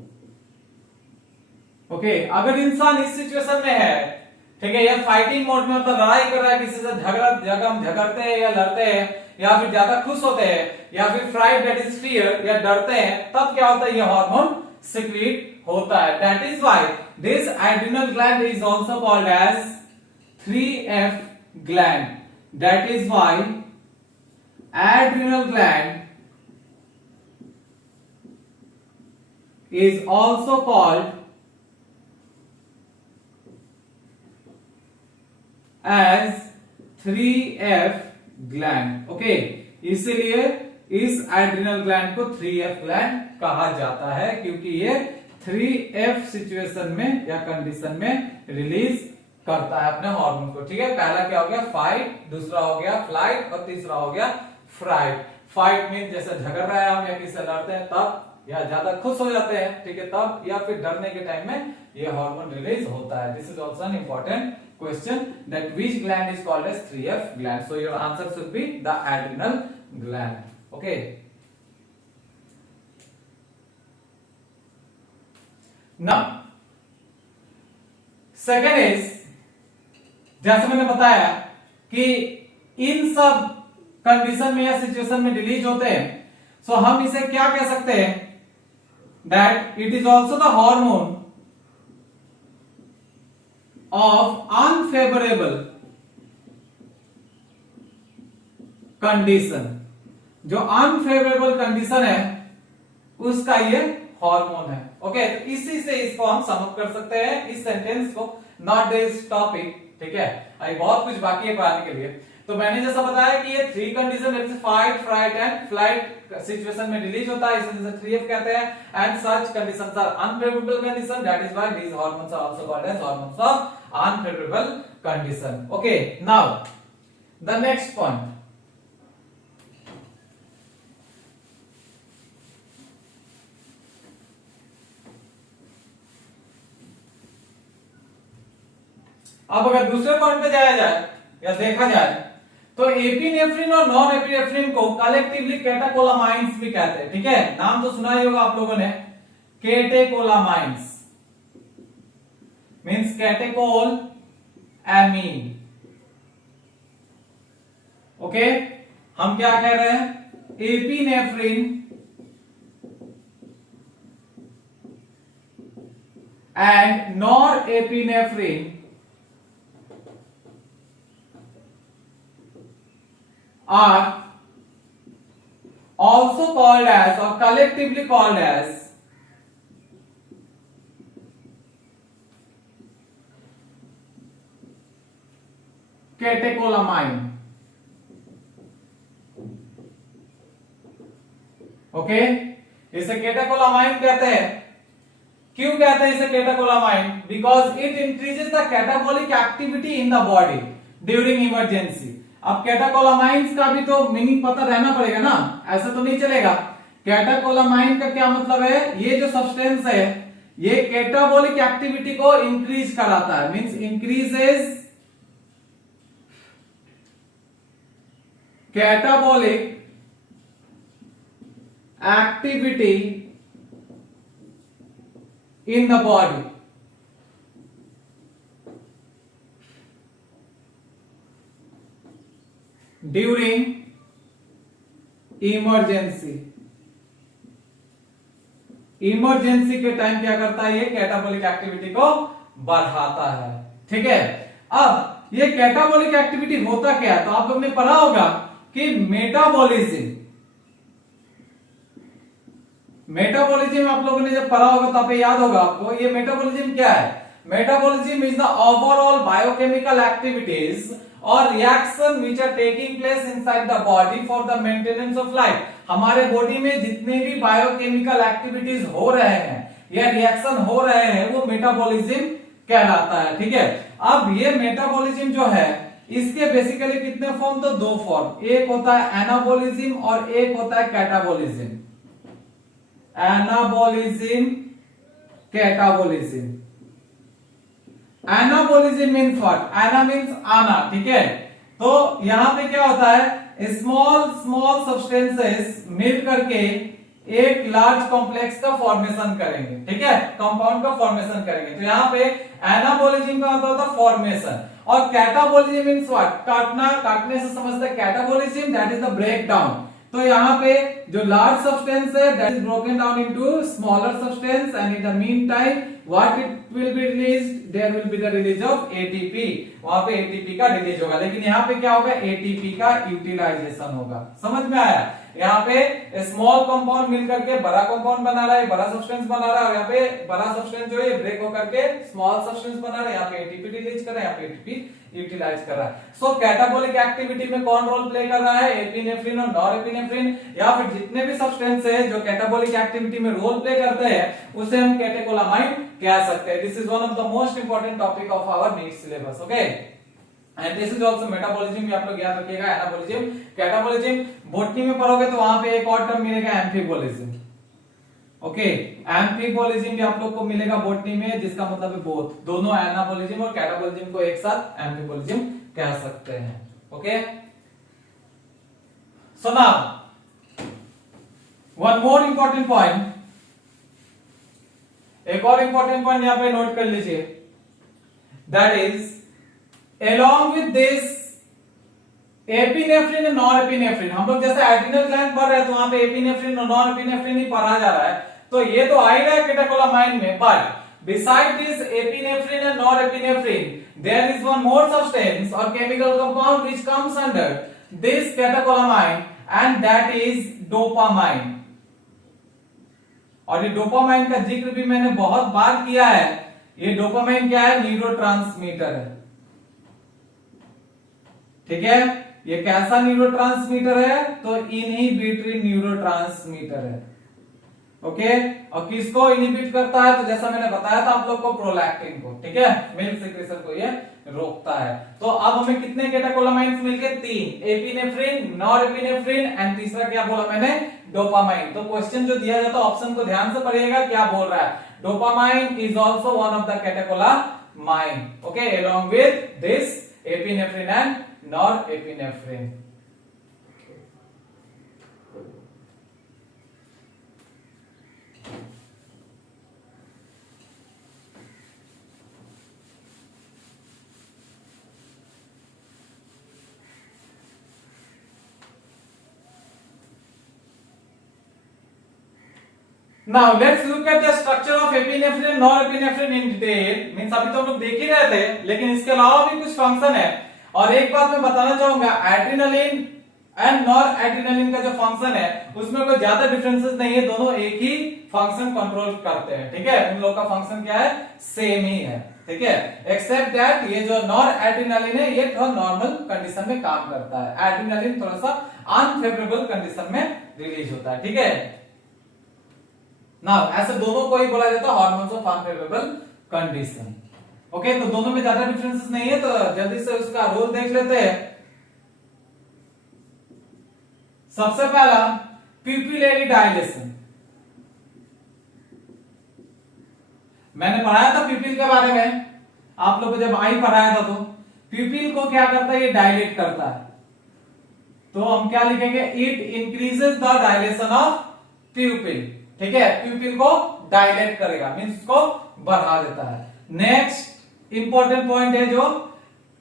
Okay अगर इंसान इस situation में है, ठीक है, या फाइटिंग मोड में मतलब लड़ाई कर रहा है किसी से, झगड़ते हैं या लड़ते हैं या फिर ज्यादा खुश होते हैं या फिर फ्राइड दैट इज फियर या डरते हैं, तब क्या होता है, ये हार्मोन सिक्रीट होता है. That is why this adrenal gland is also called as 3F gland. दैट इज व्हाई adrenal gland is also called as 3F gland. Okay इसीलिए इस एड्रिनल ग्लैंड को 3F ग्लैंड कहा जाता है क्योंकि ये 3F सिचुएशन में या कंडीशन में रिलीज करता है अपने हार्मोन को. ठीक है, पहला क्या हो गया, फाइट, दूसरा हो गया फ्लाइट और तीसरा हो गया फ्राइट. फाइट मीन जैसे झगड़ रहे हैं हम या किसी से लड़ते हैं तब, या ज्यादा खुश हो जाते हैं, ठीक है, तब, या फिर डरने के टाइम में ये हार्मोन रिलीज होता है. This is also an important question that which gland is called as 3F gland. So your answer should be the adrenal gland. Okay. Now second is, जैसे मैंने बताया कि इन सब कंडीशन में या सिचुएशन में रिलीज होते हैं, सो हम इसे क्या कह सकते हैं, that it is also the hormone of unfavorable condition. जो अनफेवरेबल कंडीशन है उसका ये हार्मोन है. ओके, तो इसी से इसको हम समझ कर सकते हैं इस सेंटेंस को, नॉट दिस टॉपिक. ठीक है, अभी बहुत कुछ बाकी है पढ़ाने के लिए. तो मैंने जैसा बताया कि ये 3 कंडीशन जैसे fight, fright and flight situation में रिलीज होता है, इसे 3F कहते हैं. And such conditions are unfavourable condition, that is why these hormones are also called as hormones of unfavorable condition. Okay, now the next point. अब अगर दूसरे point पे जाया जाए या देखा जाए तो एपिनेफ्रिन और नॉन एपिनेफ्रिन को कलेक्टिवली कैटेकोलामाइंस भी कहते हैं. ठीक है, नाम तो सुना ही होगा आप लोगों ने, catecholamines means catechol amine. Okay, हम क्या कह रहे हैं, epinephrine and norepinephrine are also called as or collectively called as catecholamine. Okay, इसे कैटेकोलामाइन कहते हैं. क्यों कहते हैं इसे catecholamine? Because it increases the catabolic activity in the body during emergency. अब कैटेकोलामाइंस का भी तो मीनिंग पता रहना पड़ेगा ना, ऐसा तो नहीं चलेगा. कैटेकोलामाइन का क्या मतलब है, ये जो सब्सटेंस है ये कैटाबॉलिक एक्टिविटी को इंक्रीज कराता है, means increases catabolic activity in the body. During emergency. Emergency के टाइम क्या करता है, ये कैटाबॉलिक एक्टिविटी को बढ़ाता है. ठीक है, अब ये कैटाबॉलिक एक्टिविटी होता क्या है, तो आप लोगों ने पढ़ा होगा कि मेटाबॉलिज्म आप लोगों ने जब पढ़ा होगा तो आप याद होगा आपको. ये मेटाबॉलिज्म क्या है, metabolism is the overall biochemical activities और reaction which are taking place inside the body for the maintenance of life. हमारे बॉडी में जितने भी बायोकेमिकल एक्टिविटीज हो रहे हैं या रिएक्शन हो रहे हैं वो मेटाबॉलिज्म कहलाता है। ठीक है, अब ये मेटाबॉलिज्म जो है इसके बेसिकली कितने फॉर्म, तो दो फॉर्म, एक होता है एनाबॉलिज्म और एक होता है catabolism. Anabolism, catabolism. Anabolism means what, ana means आना। ठीक है, तो यहां पे क्या होता है, स्मॉल स्मॉल सब्सटेंसेस मिल करके एक लार्ज कॉम्प्लेक्स का फॉर्मेशन करेंगे। ठीक है, कंपाउंड का फॉर्मेशन करेंगे। तो यहाँ पे एनाबॉलिज्म का मतलब होता है फॉर्मेशन, और कैटाबॉलिज्म मींस व्हाट, काटना, काटने से समझते हैं catabolism, that is the break down. तो यहाँ पे जो लार्ज सब्सटेंस है that is broken down into smaller substance, and in the mean time what it will be released, there will be the release of ATP. वहां पे ATP का release होगा, लेकिन यहाँ पे क्या होगा, एटीपी का यूटिलाइजेशन होगा। समझ में आया, यहाँ पे स्मॉल कंपाउंड मिलकर के बड़ा कंपाउंड बना रहा है, बड़ा सब्सटेंस बना रहा है, और यहाँ पे बड़ा सब्सटेंस जो है ब्रेक होकर के स्मॉल सब्सटेंस बना रहा है, यहाँ पे एटीपी रिलीज कर रहा है, यहाँ पे एटीपी यूटिलाइज कर रहा है। सो कैटाबॉलिक एक्टिविटी में कौन रोल प्ले कर रहा है, एपिनेफ्रिन और नॉरएपिनेफ्रिन, या फिर जितने भी सब्सटेंस है जो कैटाबॉलिक एक्टिविटी में रोल प्ले करते हैं उसे हम कैटेकोलामाइन कह सकते हैं। This is one of the most important topic of our NEET syllabus. Okay, and this is also metabolism भी आप लोग याद रखिएगा, एनाबॉलिज्म, कैटाबॉलिज्म। बॉटनी में पढ़ोगे तो वहां पे एक और टर्म मिलेगा एम्फीबॉलिज्म। ओके, एम्फीबॉलिज्म भी आप लोग को मिलेगा बॉटनी में, जिसका मतलब है बोथ, दोनों एनाबॉलिज्म और कैटाबॉलिज्म को एक साथ एम्फीबॉलिज्म कह सकते हैं। Okay, so now one more important point, एक और इंपॉर्टेंट पॉइंट यहां पे नोट कर लीजिए, that is along with this epinephrine और नॉरएपिनेफ्रिन। हम लोग जैसे एड्रिनल ग्लैंड पढ़ रहे हैं तो वहां पे एपिनेफ्रिन और नॉरएपिनेफ्रिन ही पढ़ा जा रहा है, तो ये तो आ ही रहा है कैटेकोलामाइन में, but beside this epinephrine and norepinephrine there is one more substance और chemical compound which comes under this catecholamine, and that is dopamine. और ये डोपामाइन का जिक्र भी मैंने बहुत बार किया है। ये डोपामाइन क्या है, न्यूरोट्रांसमीटर है। ठीक है, ये कैसा न्यूरोट्रांसमीटर है, तो इनहिबिटरी न्यूरोट्रांसमीटर है। ओके, और किसको इनहिबिट करता है, तो जैसा मैंने बताया था आप लोग को, प्रोलैक्टिन को। ठीक है, मिल्क सेक्रेशन को ये रोकता है। तो अब हमें कितने कैटेकोलामाइन्स मिल गए, 3, एपिनेफ्रिन, नॉरएपिनेफ्रिन, एंड तीसरा क्या बोला मैंने, डोपामाइन। तो क्वेश्चन जो दिया जाता है ऑप्शन को ध्यान से पढ़िएगा, क्या बोल रहा है, dopamine is also one of the catecholamine. Okay, along with this epinephrine and norepinephrine. Now let's look at the structure of epinephrine and norepinephrine in detail. Means अभी तो हम लोग देख ही रहे थे, लेकिन इसके अलावा भी कुछ फंक्शन है। और एक बात मैं बताना चाहूंगा, एड्रिनलिन एंड नॉरएड्रिनलिन का जो फंक्शन है उसमें कोई ज्यादा डिफरेंसेस नहीं है, दोनों एक ही फंक्शन कंट्रोल करते हैं। ठीक है, उन लोग का फंक्शन क्या है, सेम ही है। ठीक है, एक्सेप्ट दैट ये जो नॉरएड्रिनलिन है ये थोड़ा नॉर्मल कंडीशन में काम करता है, एड्रिनलिन थोड़ा सा अनफेवरेबल कंडीशन में रिलीज होता है। ठीक है, ना ऐसे दोनों को ही बोला जाता है hormones of unfavourable condition. Okay, तो दोनों में ज्यादा डिफरेंसेस नहीं है, तो जल्दी से उसका रोल देख लेते हैं। सबसे पहला प्यूपिलरी डायलेशन। मैंने पढ़ाया था प्यूपिल के बारे में, आप लोग को जब आई पढ़ाया था, तो प्यूपिल को क्या करता है, ये डायलेट करता है। तो हम क्या लिखेंगे, it increases the dilation of प्यूपिल। ठीक है, प्यूपिल को डायलेट करेगा, मींस उसको बढ़ा देता है। नेक्स्ट इंपॉर्टेंट पॉइंट है जो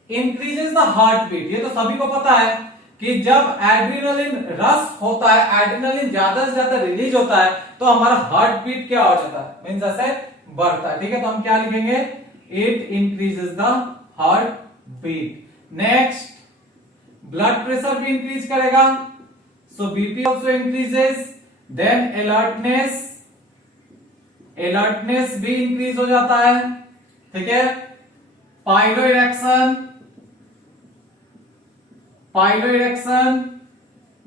इंक्रीजेस द हार्ट बीट। ये तो सभी को पता है कि जब एड्रिनलिन रश होता है, एड्रिनलिन ज्यादा से ज्यादा रिलीज होता है, तो हमारा हार्ट बीट क्या हो जाता है, मींस ऐसे बढ़ता है। ठीक है, तो हम क्या लिखेंगे, it increases the heart beat. Next, blood pressure भी इंक्रीज करेगा, so BP also increases. Then alertness भी इंक्रीज हो जाता है। ठीक है, पाइलोइरेक्शन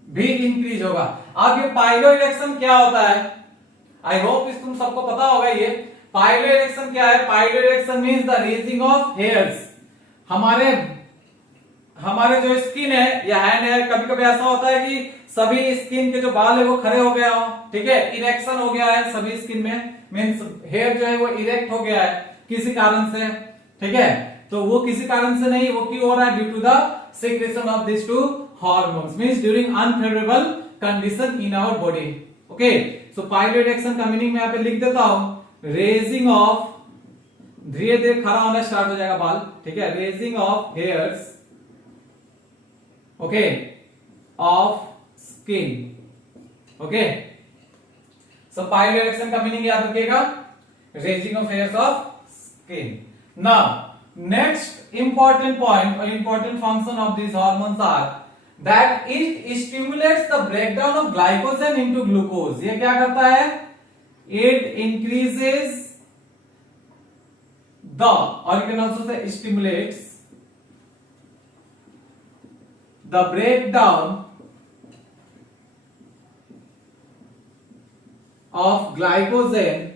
भी इंक्रीज होगा। अब ये पाइलोइरेक्शन क्या होता है, आई होप इस तुम सबको पता होगा। ये पाइलो इरेक्शन क्या है? Pilo erection means the raising of hairs. हमारे जो स्किन है या हैंड है, कभी कभी ऐसा होता है कि सभी स्किन के जो बाल है वो खड़े हो गया हो, ठीक है, इरेक्शन हो गया है सभी स्किन में, मींस हेयर जो है वो इरेक्ट हो गया है किसी कारण से, ठीक है। तो वो किसी कारण से नहीं, वो क्यों हो रहा है? Due to the secretion of these two hormones, means during unfavorable condition in our body. Okay, so pilo erection का मीनिंग मैं यहाँ पे लिख देता हूं, रेजिंग ऑफ, धीरे धीरे खड़ा होना स्टार्ट हो जाएगा बाल, ठीक है, raising of hairs, okay, of skin, okay. So pilo erection का मीनिंग याद रखिएगा, raising of hairs of skin. Now next important point or important function of these hormones are that it stimulates the breakdown of glycogen into glucose। ये क्या करता है? It increases the, or you can also say stimulates the breakdown of glycogen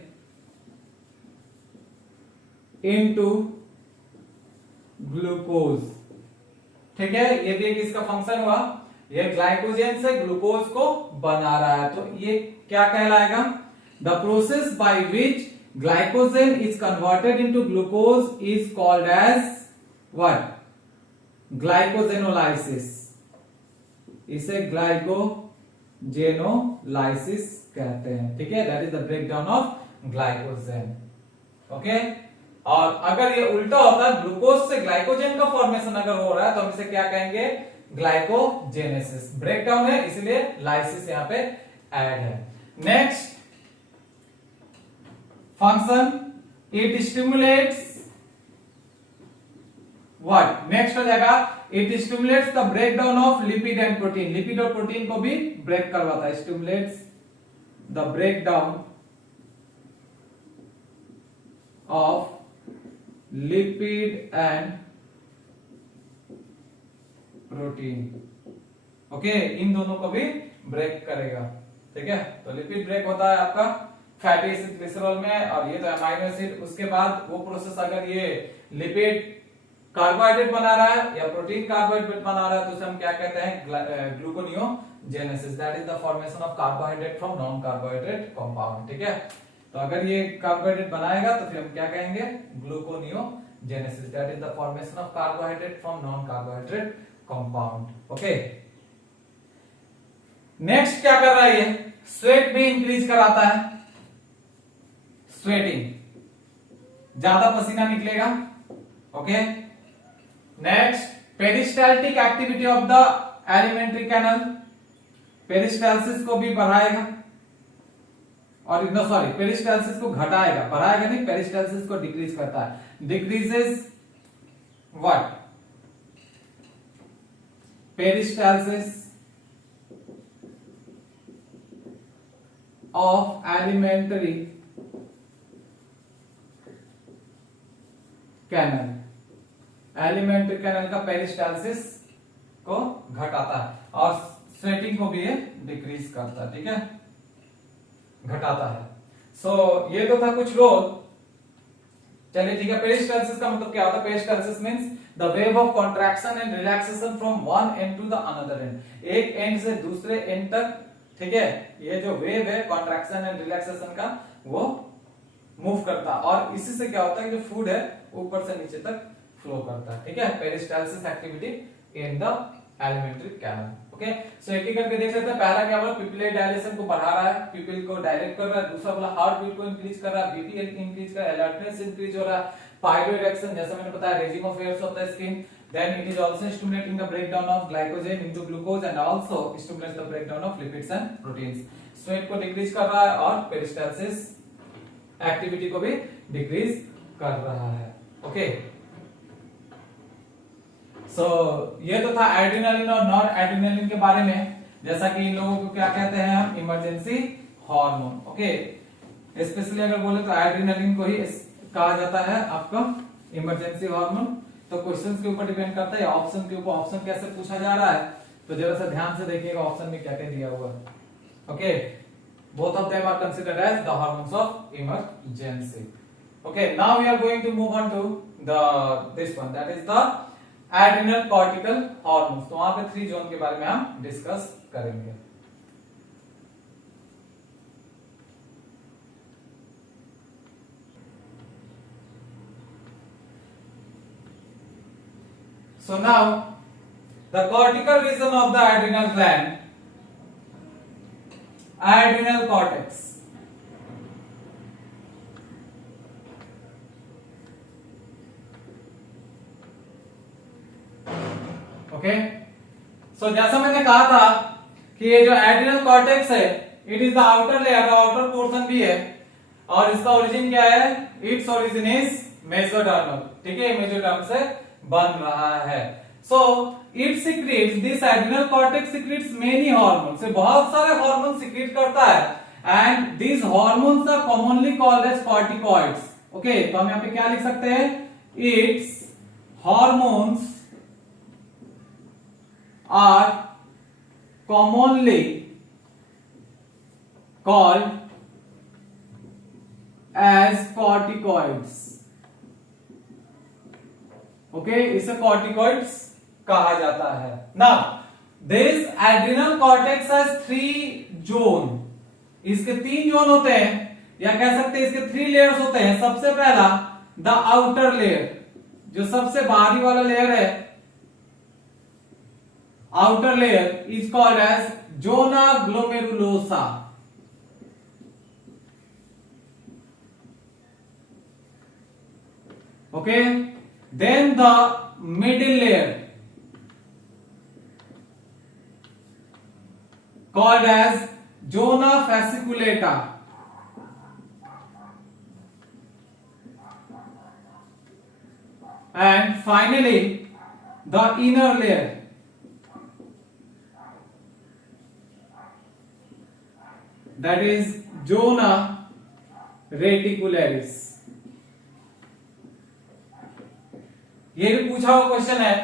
into glucose, ठीक है। ये भी एक इसका फंक्शन हुआ, ये ग्लाइकोजन से ग्लूकोज को बना रहा है, तो ये क्या कहलाएगा? The process by which glycogen is converted into glucose is called as what? Glycogenolysis. इसे ग्लाइकोजेनोलाइसिस कहते हैं, ठीक है, that is the breakdown of glycogen, okay. और अगर ये उल्टा होता है, ग्लूकोज से ग्लाइकोजन का फॉर्मेशन अगर हो रहा है, तो हम इसे क्या कहेंगे? ग्लाइकोजेनेसिस। ब्रेकडाउन है इसलिए लाइसिस यहां पे ऐड है। Next function, it stimulates what? Next हो जाएगा, it stimulates the breakdown of lipid and protein. Lipid और प्रोटीन को भी ब्रेक करवाता है, stimulates the breakdown of lipid and protein, okay, इन दोनों को भी ब्रेक करेगा, ठीक है। तो लिपिड ब्रेक होता है आपका फैटी एसिड ग्लिसरॉल में, और ये तो अमाइनो एसिड। उसके बाद वो प्रोसेस, अगर ये लिपिड कार्बोहाइड्रेट बना रहा है या प्रोटीन कार्बोहाइड्रेट बना रहा है, तो उसे हम क्या कहते हैं? Gluconeogenesis, that is the formation of carbohydrate from non carbohydrate compound, ठीक है। तो अगर ये कार्बोहाइड्रेट बनाएगा तो फिर हम क्या कहेंगे? Gluconeogenesis, that is the formation of carbohydrate from non carbohydrate compound, okay. Next क्या कर रहा है? ये स्वेट भी इंक्रीज कराता है, स्वेटिंग, ज्यादा पसीना निकलेगा, okay. Next, peristaltic activity of the alimentary canal, peristalsis को भी बढ़ाएगा, और सॉरी, पेरिस्टाल्सिस को घटाएगा, बढ़ाएगा नहीं, पेरिस्टाल्सिस को डिक्रीज करता है। Decreases what? Peristalsis of alimentary canal, alimentary canal का पेरिस्टाल्सिस को घटाता है, और स्वेटिंग को भी ये डिक्रीज करता है, ठीक है, घटाता है। सो ये तो था कुछ रोल, चलिए ठीक है। पेरिस्टाल्सिस का मतलब क्या होता है? Peristalsis means the wave of contraction and relaxation from one end to the another end, एक एंड से दूसरे एंड तक, ठीक है। ये जो वेव है कॉन्ट्रैक्शन एंड रिलैक्सेशन का, वो मूव करता है, और इसी से क्या होता है कि जो फूड है ऊपर से नीचे तक फ्लो करता है, ठीक है। Peristalsis activity in the alimentary canal, okay. So एक एक करके देख लेते हैं। पहला क्या बोला? पिपिलरी डायलेशन को बढ़ा रहा है, पिपिल को डायलेट कर रहा है। दूसरा बोला हार्ट बीट को इंक्रीज कर रहा है, बीपी इंक्रीज कर रहा है, अलर्टनेस इंक्रीज हो रहा है। पाइलो इरेक्शन, जैसा मैंने बताया, raising of hairs of the skin, then it is also stimulating the breakdown of glycogen into glucose and also stimulates the breakdown of lipids and proteins। Sweat को decrease कर रहा है और पेरिस्टाल्सिस एक्टिविटी को भी डिक्रीज कर रहा है, ओके। सो ये तो था एड्रेनालिन और नॉन एड्रेनालिन के बारे में, जैसा कि इन लोगों को क्या कहते हैं हम? Emergency hormone, okay. स्पेशली अगर बोले तो एड्रेनालिन को ही कहा जाता है आपका इमरजेंसी हार्मोन। तो क्वेश्चंस के ऊपर डिपेंड करता है, ऑप्शन के ऊपर, ऑप्शन कैसे पूछा जा रहा है, तो जरा सा ध्यान से देखिएगा ऑप्शन में क्या क्या दिया हुआ है, okay. Both of them are considered as the hormones of emergency, Okay, now we are going to move on to this one, that is the adrenal cortical hormones. तो वहां पे 3 जोन के बारे में हम डिस्कस करेंगे. So now the cortical region of the adrenal gland, adrenal cortex. Okay, so जैसा मैंने कहा था कि ये जो एड्रिनल कॉर्टेक्स है, it is the outer layer, outer portion भी है, और इसका ओरिजिन क्या है? Its origin is mesodermal. ठीक है, मेसोडर्म से बन रहा है. So it secretes, this adrenal cortex secretes many hormones, से बहुत सारे हार्मोन सीक्रेट करता है, and these hormones are commonly called as corticoids. Okay, तो हम यहाँ पे क्या लिख सकते हैं? It's hormones are commonly called as corticoids. Okay, इसे corticoids कहा जाता है. Now, this adrenal cortex has 3 zone. इसके 3 जोन होते हैं, या कह सकते हैं इसके 3 लेयर्स होते हैं. सबसे पहला द आउटर लेयर, जो सबसे बाहरी वाला लेयर है, outer layer is called as zona glomerulosa. Okay, then the middle layer called as zona fasciculata. And finally the inner layer, that is zona reticularis. ये भी पूछा हुआ क्वेश्चन है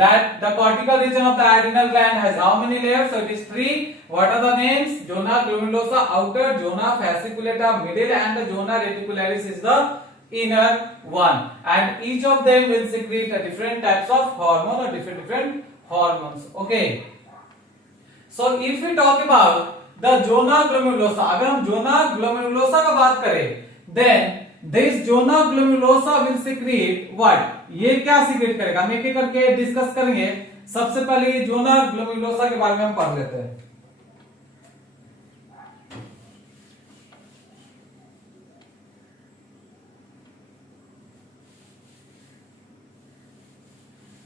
that the cortical region of the adrenal gland has how many layers? So it is 3. What are the names? Zona glomerulosa outer, zona fasciculata middle, and the zona reticularis is the inner one. And each of them will secrete a different types of hormone or different hormones. Okay. So if we talk about the zona glomerulosa, अगर हम zona glomerulosa का बात करें, then this zona glomerulosa will secrete what? ये क्या secrete करेगा? हम एक एक करके डिस्कस करेंगे. सबसे पहले ये zona glomerulosa के बारे में हम पढ़ लेते हैं.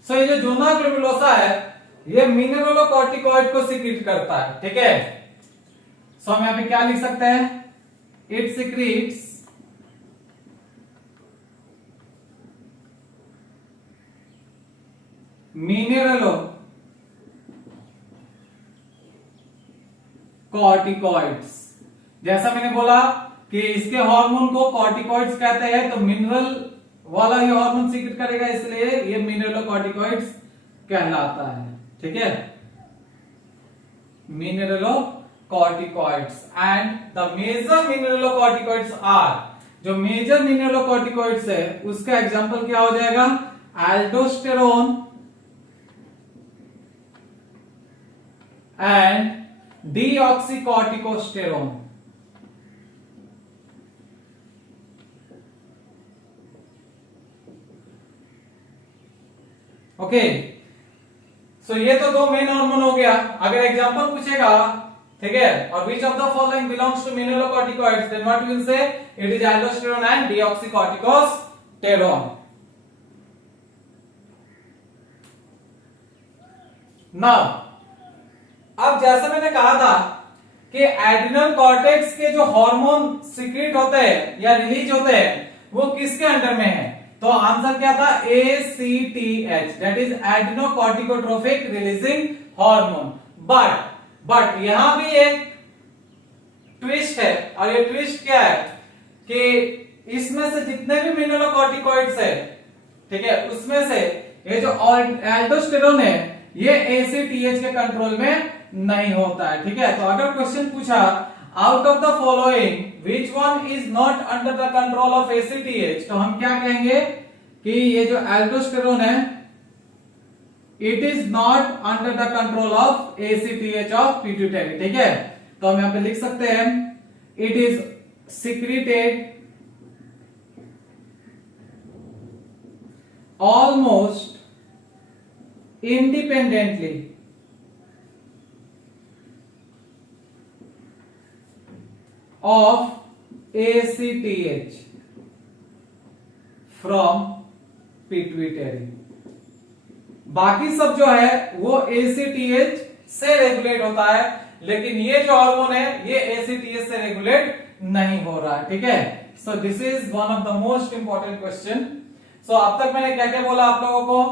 So ये जो zona glomerulosa है, ये मिनरलोकॉर्टिकॉइड को सीक्रेट करता है. ठीक है, सो हम यहां पे क्या लिख सकते हैं? It secrets mineralocorticoids. जैसा मैंने बोला कि इसके हार्मोन को कॉर्टिकॉइड्स कहते हैं, तो मिनरल वाला ये हार्मोन सीक्रेट करेगा, इसलिए ये मिनरलोकॉर्टिकॉइड्स कहलाता है. ठीक है, mineralocorticoids. And the major mineralocorticoids are, जो मेजर मिनरलोकॉर्टिकॉइड्स है उसका एग्जांपल क्या हो जाएगा? Aldosterone and deoxycorticosterone. Okay, so ये तो 2 मेन हार्मोन हो गया. अगर एग्जांपल पूछेगा, ठीक है, और which of the following belongs to mineralocorticoids, then what we will say? It is aldosterone and deoxycorticosterone. Now, अब जैसा मैंने कहा था कि एड्रिनल कॉर्टेक्स के जो हार्मोन सीक्रेट होते हैं या रिलीज होते हैं वो किसके अंडर में है? तो आंसर क्या था? ACTH, that is adrenocorticotrophic releasing hormone. But यहां भी एक ट्विस्ट है, और ये ट्विस्ट क्या है कि इसमें से जितने भी मिनरलोकॉर्टिकॉइड्स है, ठीक है, उसमें से ये जो एल्डोस्टेरोन है ये ACTH के कंट्रोल में नहीं होता है. ठीक है, तो अगर क्वेश्चन पूछा out of the following which one is not under the control of ACTH, तो हम क्या कहेंगे कि ये जो एल्डोस्टेरोन है it is not under the control of ACTH of pituitary, ठीक है। तो हम यहां पे लिख सकते हैं it is secreted almost independently of ACTH from pituitary। बाकी सब जो है वो ACTH से रेगुलेट होता है, लेकिन ये जो हार्मोन है ये ACTH से रेगुलेट नहीं हो रहा है, ठीक है। So this is one of the most important question. So अब तक मैंने क्या क्या बोला आप लोगों को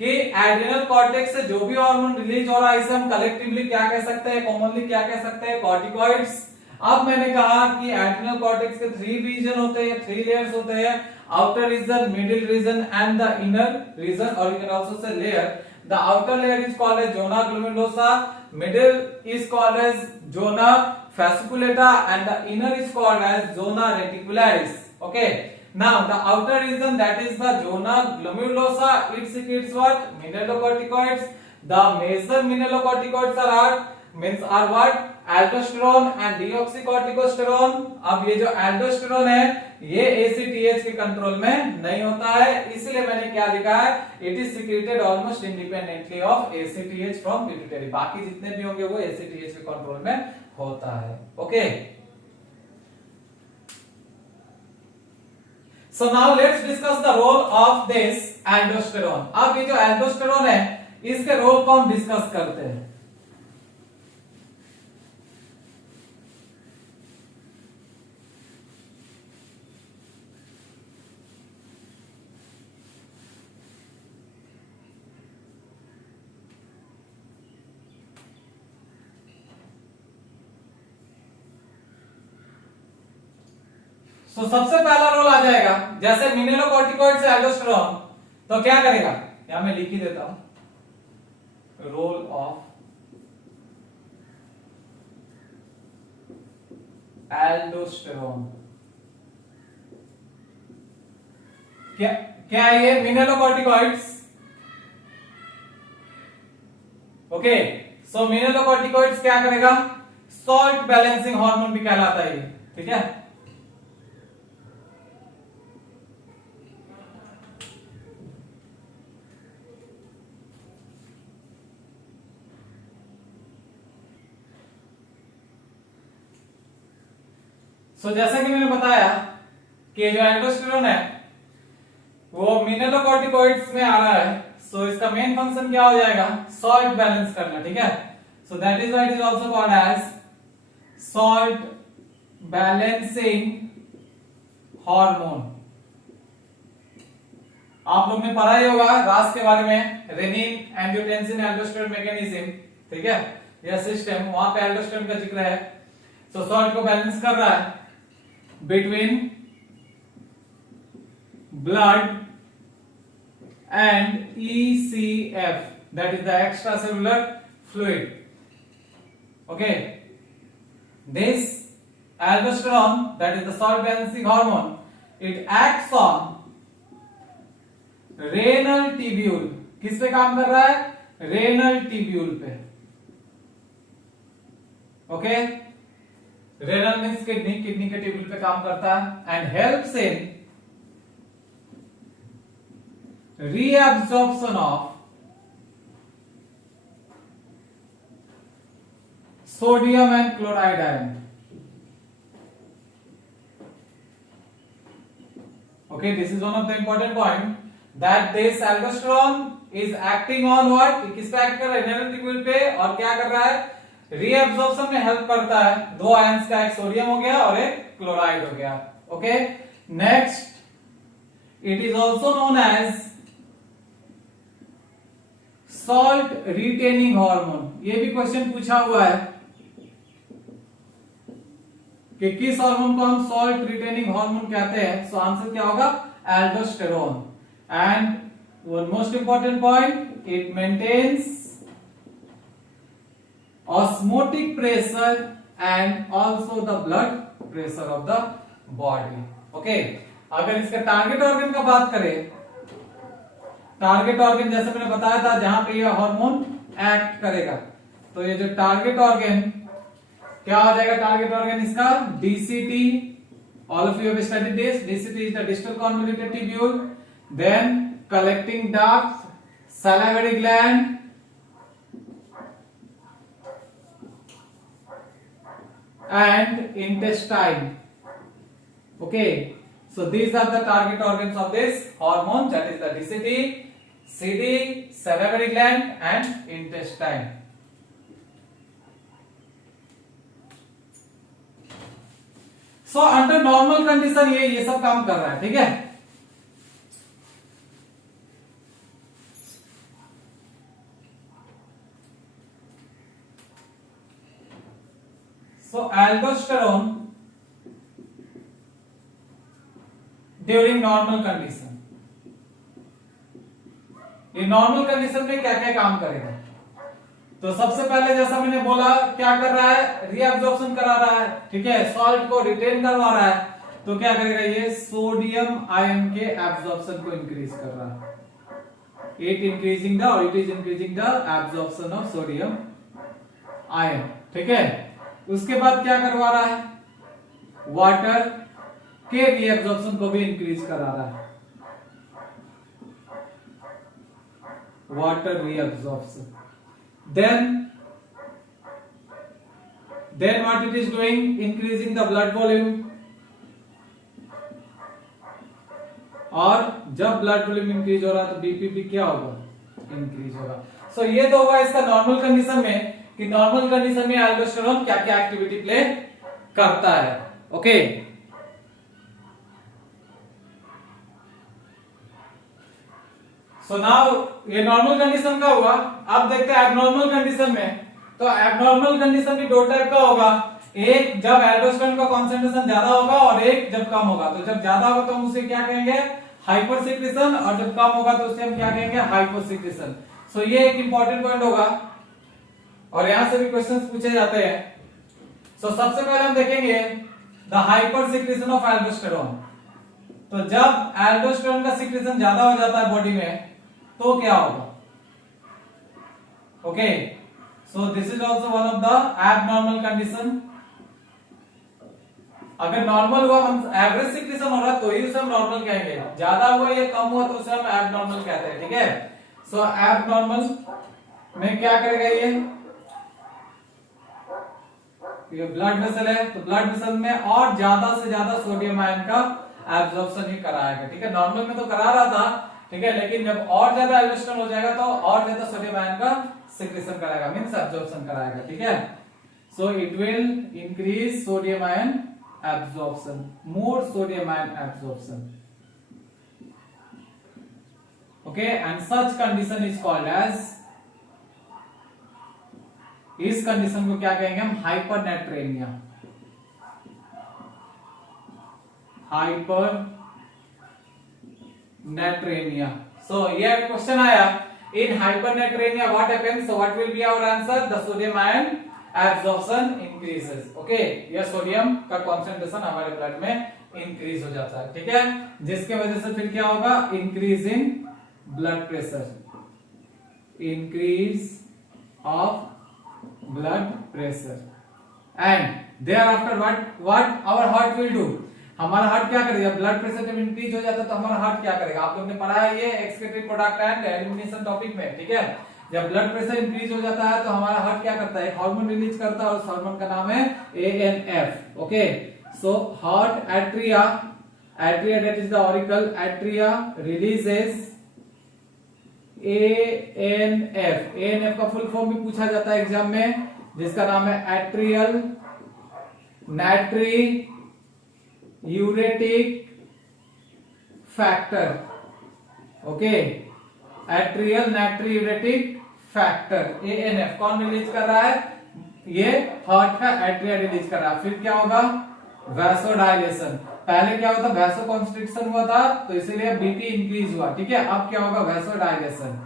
कि एड्रिनल कॉर्टेक्स से जो भी हार्मोन रिलीज हो रहा है इसे हम कलेक्टिवली क्या कह सकते हैं, कॉमनली क्या कह सकते हैं, कॉर्टिकॉइड्स। अब मैंने कहा कि एड्रिनल कॉर्टेक्स के 3 रीजन होते हैं, 3 लेयर्स होते हैं, outer region, middle region and the inner region, और you can also say layer. The outer layer is called as zona glomerulosa, middle is called as zona fasciculata and the inner is called as zona reticularis, okay। Now the outer region, that is the zona glomerulosa, it secretes what? Mineralocorticoids. The major mineralocorticoids are what? Aldosterone and deoxycorticosterone। अब ये जो aldosterone है ये ACTH के control में नहीं होता है, इसलिए मैंने क्या लिखा है, it is secreted almost independently of ACTH from pituitary। बाकी जितने भी होंगे वो ACTH के कंट्रोल में होता है, okay. So now let's discuss the role of this aldosterone। अब ये जो aldosterone है इसके रोल को हम डिस्कस करते हैं। तो सबसे पहला रोल आ जाएगा, जैसे मिनरलोकॉर्टिकॉइड से एल्डोस्टेरोन, तो क्या करेगा, यहां मैं लिख ही देता हूं, रोल ऑफ एल्डोस्टेरोन। क्या है ये, मिनरलोकॉर्टिकॉइड्स, ओके। सो मिनरलोकॉर्टिकॉइड्स क्या करेगा, सॉल्ट बैलेंसिंग हार्मोन भी कहलाता है ये, ठीक है। तो जैसा कि मैंने बताया कि जो एल्डोस्टेरोन है वो मिनरलोकॉर्टिकॉइड्स में आ रहा है, सो इसका मेन फंक्शन क्या हो जाएगा, सॉल्ट बैलेंस करना, ठीक है। So that is why it is also called as salt balancing hormone. आप लोग ने पढ़ा ही होगा रास के बारे में, रेनिन एंजियोटेंसिन एल्डोस्टेरोन मैकेनिज्म, ठीक है, यह सिस्टम, वहां पे एल्डोस्टेरोन का जिक्र है। सो सॉल्ट को बैलेंस कर रहा है between blood and ECF, that is the extracellular fluid, okay। This aldosterone, that is the salt balancing hormone, it acts on renal tubule। किस पे काम कर रहा है, renal tubule पे, okay. Renal means kidney, kidney के ट्यूब्यूल पे काम करता है and helps in reabsorption of sodium and chloride ion, okay। This is one of the important point that this aldosterone is acting on what, किस पे act कर रहा है, रेनल ट्यूब्यूल पे, और क्या कर रहा है, रीअब्सॉर्प्शन में हेल्प करता है। 2 आयंस का, एक सोडियम हो गया और एक क्लोराइड हो गया, okay. Next, it is also known as salt retaining hormone. ये भी क्वेश्चन पूछा हुआ है कि किस हार्मोन को हम सॉल्ट रिटेनिंग हार्मोन कहते हैं, सो आंसर क्या होगा, aldosterone. And one most important point, it maintains osmotic pressure and also the blood pressure of the body. Okay, अगर इसका टारगेट ऑर्गन का बात करें, टारगेट ऑर्गन जैसे मैंने बताया था जहां पे ये हार्मोन एक्ट करेगा, तो ये जो टारगेट ऑर्गन क्या हो जाएगा, टारगेट ऑर्गन इसका DCT. All of you have studied this. DCT is the distal convoluted tubule, then collecting duct, salivary gland, and intestine. Okay, so these are the target organs of this hormone, that is the DCT, CD, salivary gland, and intestine. So under normal condition ये सब काम कर रहा है, ठीक है. So aldosterone during normal condition, ये normal condition में क्या क्या काम करेगा. तो सबसे पहले जैसा मैंने बोला क्या कर रहा है, रीअब्जॉर्प्शन करा रहा है, ठीक है, सॉल्ट को रिटेन करवा रहा है. तो क्या करेगा, ये सोडियम आयन के एब्जॉर्प्शन को इंक्रीज कर रहा है. It is increasing the absorption of sodium ion, ठीक है. उसके बाद क्या करवा रहा है, वाटर के रीअब्जॉर्प्शन को भी इंक्रीज करा रहा है. Water reabsorption. Then what it is doing, increasing the blood volume. और जब ब्लड वॉल्यूम इंक्रीज हो रहा है तो बीपी भी क्या होगा, इंक्रीज होगा. सो ये तो होगा इसका नॉर्मल कंडीशन में, कि नॉर्मल कंडीशन में एल्डोस्टेरोन क्या क्या एक्टिविटी प्ले करता है. ओके, सो नाउ ये नॉर्मल कंडीशन का हुआ. अब देखते हैं एबनॉर्मल कंडीशन में. तो एबनॉर्मल कंडीशन भी दो टाइप का होगा, एक जब एल्डोस्टेरोन का कॉन्सेंट्रेशन ज्यादा होगा और एक जब कम होगा. तो जब ज्यादा होगा तो हम उसे क्या कहेंगे, हाइपर सिक्रेशन, और जब कम होगा तो उसे हम क्या कहेंगे, हाइपर सिक्रेशन. सो ये एक इंपॉर्टेंट पॉइंट होगा और यहां से भी क्वेश्चंस पूछे जाते हैं. सो सबसे पहले हम देखेंगे the hyper secretion of aldosterone. तो जब एल्डोस्टेरोन का सिक्रेशन ज्यादा हो जाता है बॉडी में तो क्या होगा. Okay, so this is also one of the abnormal condition. अगर नॉर्मल हुआ, हम एवरेज सिक्रेशन हो रहा है तो ही उसे हम नॉर्मल कहेंगे, ज्यादा हुआ या कम हुआ तो उसे हम एबनॉर्मल कहते हैं, ठीक है. सो एबनॉर्मल में क्या करेगा, ये ब्लड वेसल है, तो ब्लड वेसल में और ज्यादा से ज्यादा सोडियम आयन का एब्जॉर्प्शन ही कराएगा, ठीक है. नॉर्मल में तो करा रहा था, ठीक है, लेकिन जब और ज्यादा एल्डोस्टेरोन हो जाएगा तो और ज्यादा सोडियम आयन का सिक्रेशन कराएगा, मींस एब्जॉर्प्शन कराएगा, ठीक है. So it will increase sodium ion absorption, more sodium ion absorption. Okay, and such condition is called as, इस कंडीशन को क्या कहेंगे हम, हाइपरनेट्रेमिया. हाइपरनेट्रेमिया. सो ये क्वेश्चन आया, in hypernatremia what happens. So what will be our answer, the sodium ion absorption increases. Okay, यह sodium का concentration हमारे ब्लड में इंक्रीज हो जाता है, ठीक है, जिसके वजह से फिर क्या होगा, increase in blood pressure, increase of blood pressure, and thereafter what our heart will do. हमारा हार्ट क्या करेगा, ब्लड प्रेशर जब इंक्रीज हो जाता है तो हमारा हार्ट क्या करेगा, आप लोगों ने पढ़ा है ये excretory product and elimination topic में, ठीक है. जब ब्लड प्रेशर इंक्रीज हो जाता है तो हमारा हार्ट क्या करता है, एक हार्मोन रिलीज करता है, उस हार्मोन का नाम है ANF. Okay, so heart atria that is the auricle atria releases ANF का फुल फॉर्म भी पूछा जाता है एग्जाम में, जिसका नाम है atrial natriuretic factor. Okay, atrial natriuretic factor ANF कौन रिलीज कर रहा है, ये हार्ट का एट्रिया रिलीज कर रहा है. फिर क्या होगा, वैसोडाइलेशन. पहले क्या होता, वैसोकॉन्स्ट्रिक्शन हुआ था तो इसीलिए बीपी इंक्रीज हुआ, ठीक है. अब क्या होगा, वैसोडाइलेशन.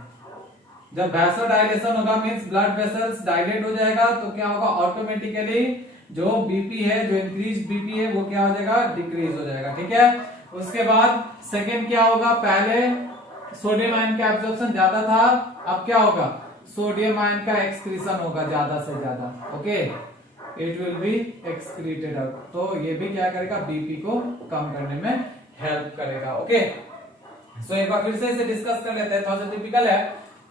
जब वैसोडाइलेशन होगा मींस ब्लड वेसल्स डायलेट हो जाएगा, तो क्या होगा, ऑटोमेटिकली जो बीपी है, जो इंक्रीज बीपी है वो क्या हो जाएगा, डिक्रीज हो जाएगा। ठीक है, उसके बाद सेकेंड क्या होगा, पहले सोडियम आयन का एब्जॉर्प्शन ज्यादा था, अब क्या होगा, सोडियम आयन का एक्सक्रीशन होगा ज्यादा से ज्यादा। Okay, it will be excreted out, तो ये भी क्या करेगा, बीपी को कम करने में हेल्प करेगा। ओके, सो एक बार फिर से इसे डिस्कस कर लेते हैं, थोड़ा सा टिपिकल है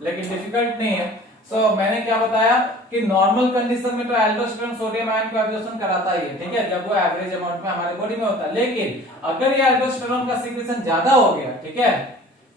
लेकिन डिफिकल्ट नहीं है। सो मैंने क्या बताया कि नॉर्मल कंडीशन में तो एल्डोस्टेरोन सोडियम आयन को एब्जॉर्प्शन कराता ही है, ठीक है, जब वो एवरेज अमाउंट में हमारे बॉडी में होता है। लेकिन अगर ये एल्डोस्टेरोन का सीक्रेशन ज्यादा हो गया, ठीक है,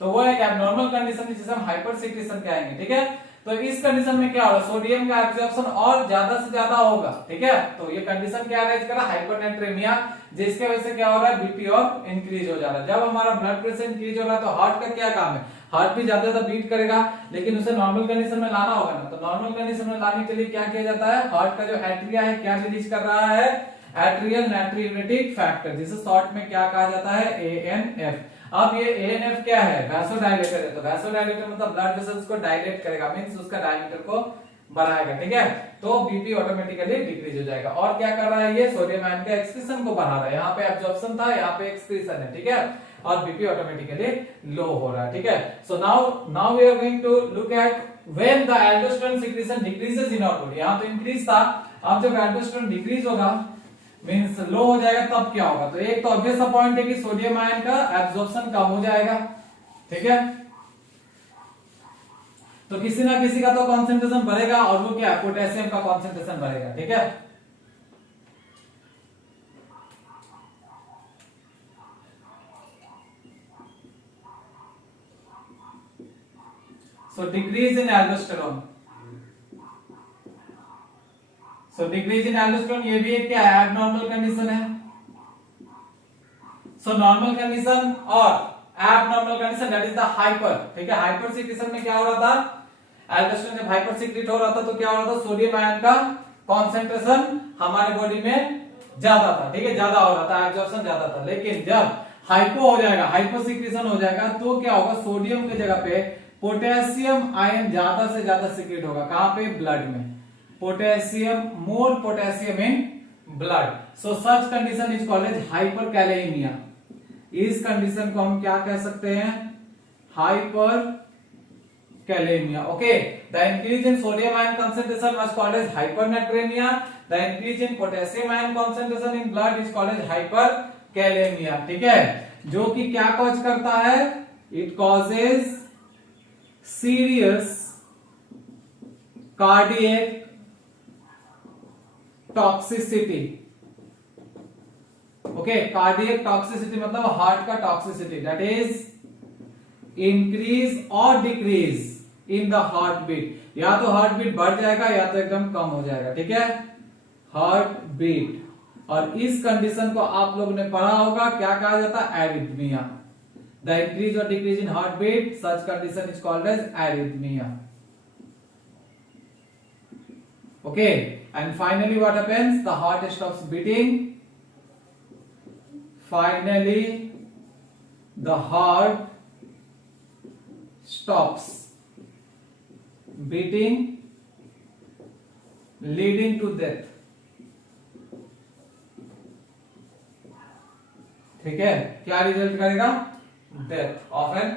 तो वो एक एब्नॉर्मल कंडीशन जिसे हम हाइपर सीक्रेशन कहेंगे। ठीक है, तो इस कंडीशन में क्या होगा, सोडियम का एब्जॉर्प्शन और ज्यादा से ज्यादा होगा। ठीक है, तो ये कंडीशन क्या अरेंज करा, हाइपोनेट्रेमिया, जिसके वजह से क्या हो रहा है, बीपी और इंक्रीज हो जा रहा है। जब हमारा ब्लड प्रेशर इंक्रीज हो रहा है तो हार्ट का क्या काम है, हार्ट भी ज्यादा ज्यादा बीट करेगा, लेकिन उसे नॉर्मल कंडीशन में लाना होगा ना। तो नॉर्मल कंडीशन में लाने के लिए क्या किया जाता है, हार्ट का जो एट्रिया है क्या रिलीज कर रहा है, एट्रियल नाइट्रियोरेटिक फैक्टर, जिसे शॉर्ट में क्या कहा जाता है, एएनएफ। अब ये एएनएफ क्या है, वैसोडाइलेटर है, तो वैसोडाइलेटर मतलब ब्लड वेसल्स को डायलेट करेगा, मींस उसका डायमीटर को बढ़ाएगा। ठीक है, तो बीपी ऑटोमेटिकली डिक्रीज हो जाएगा। और क्या कर रहा है, ये सोडियम आयन के एक्सक्रीशन को बढ़ा रहा है, यहाँ पे एब्जॉर्प्शन था, यहाँ पे एक्सक्रीशन है। ठीक है, और बीपी ऑटोमेटिकली लो हो रहा है। ठीक है, so now we are going to look at when the aldosterone secretion decreases in our body. यहाँ तो इंक्रीज था, अब जब एल्डोस्टेरोन डिक्रीज होगा मींस लो हो जाएगा, तब क्या होगा, तो एक तो ऑब्वियस पॉइंट है कि सोडियम आयन का एब्जॉर्प्शन कम हो जाएगा। ठीक है, तो किसी ना किसी का तो कॉन्सेंट्रेशन बढ़ेगा, और वो क्या है, पोटेशियम का कॉन्सेंट्रेशन बढ़ेगा। ठीक है, so decrease in aldosterone, so decrease in aldosterone ये भी एक क्या है, एबनॉर्मल कंडीशन है। सो नॉर्मल कंडीशन और abnormal condition, that is the hyper. ठीक है, हाइपर सीक्रेशन में क्या हो रहा था, एल्डोस्टेरोन जब हाइपर सीक्रेट हो रहा था तो क्या हो रहा था, सोडियम आयन का कॉन्सेंट्रेशन हमारे बॉडी में ज्यादा था। ठीक है, ज्यादा हो रहा था, एब्जॉर्प्शन ज्यादा था। लेकिन जब हाइपो हो जाएगा, हाइपर सीक्रेशन हो जाएगा, तो क्या होगा, सोडियम की जगह पे पोटेशियम आयन ज्यादा से ज्यादा सीक्रेट होगा। कहां पे, ब्लड में, potassium, more potassium in blood. So such condition is called as hyperkalaemia. इस कंडीशन को हम क्या कह सकते हैं, hyperkalaemia. Okay, the increase in sodium ion concentration was called as hypernatremia. The increase in potassium ion concentration in blood is called as hyperkalemia. ठीक है, जो कि क्या कॉज करता है, it causes serious cardiac toxicity. Okay, cardiac toxicity मतलब heart का toxicity, that is increase और decrease in the heart beat. या तो हार्ट बीट बढ़ जाएगा या तो एकदम कम हो जाएगा। ठीक है, हार्ट बीट, और इस कंडीशन को आप लोगों ने पढ़ा होगा, क्या कहा जाता है, एरिथमिया। द इंक्रीज और decrease in heart beat, such condition is called as arrhythmia. Okay, and finally what happens, the heart stops beating. Finally the heart stops beating, leading to death. ठीक है, क्या रिजल्ट करेगा, death of an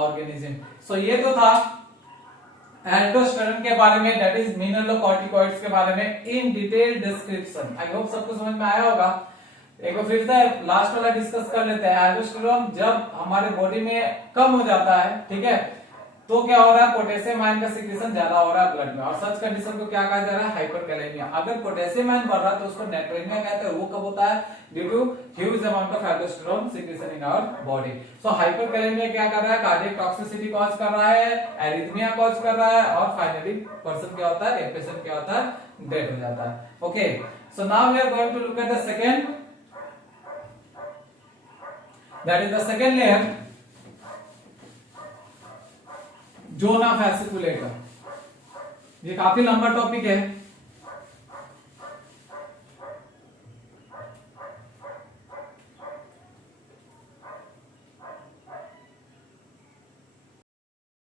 organism. सो ये तो था aldosterone के बारे में, दैट इज मिनरलोकॉर्टिकॉइड्स के बारे में in detail description. I hope सबको समझ में आया होगा। एक बार फिर से लास्ट वाला डिस्कस कर लेते हैं। एल्डोस्टेरोन जब हमारे बॉडी में कम हो जाता है, ठीक है, तो क्या हो रहा है, पोटेशियम आयन का सीक्रेशन ज्यादा हो रहा है ब्लड में, और सच कंडीशन को क्या कहा जा रहा है, हाइपरकैलेमिया। अगर पोटेशियम आयन बढ़ रहा है तो उसको नेट्रेमिया कहते हैं। वो कब होता है, due to huge amount of aldosterone secretion in our body. So hyperkalaemia क्या कर रहा है, कार्डियक टॉक्सिसिटी कॉज कर रहा है, एरिथमिया कॉज कर रहा है, और फाइनली पर्सन क्या होता है, पेशेंट क्या होता है, डेड हो जाता है। Okay, so now we are going to look at the second, that is the second layer, zona fasciculata. ये काफी लंबा टॉपिक है,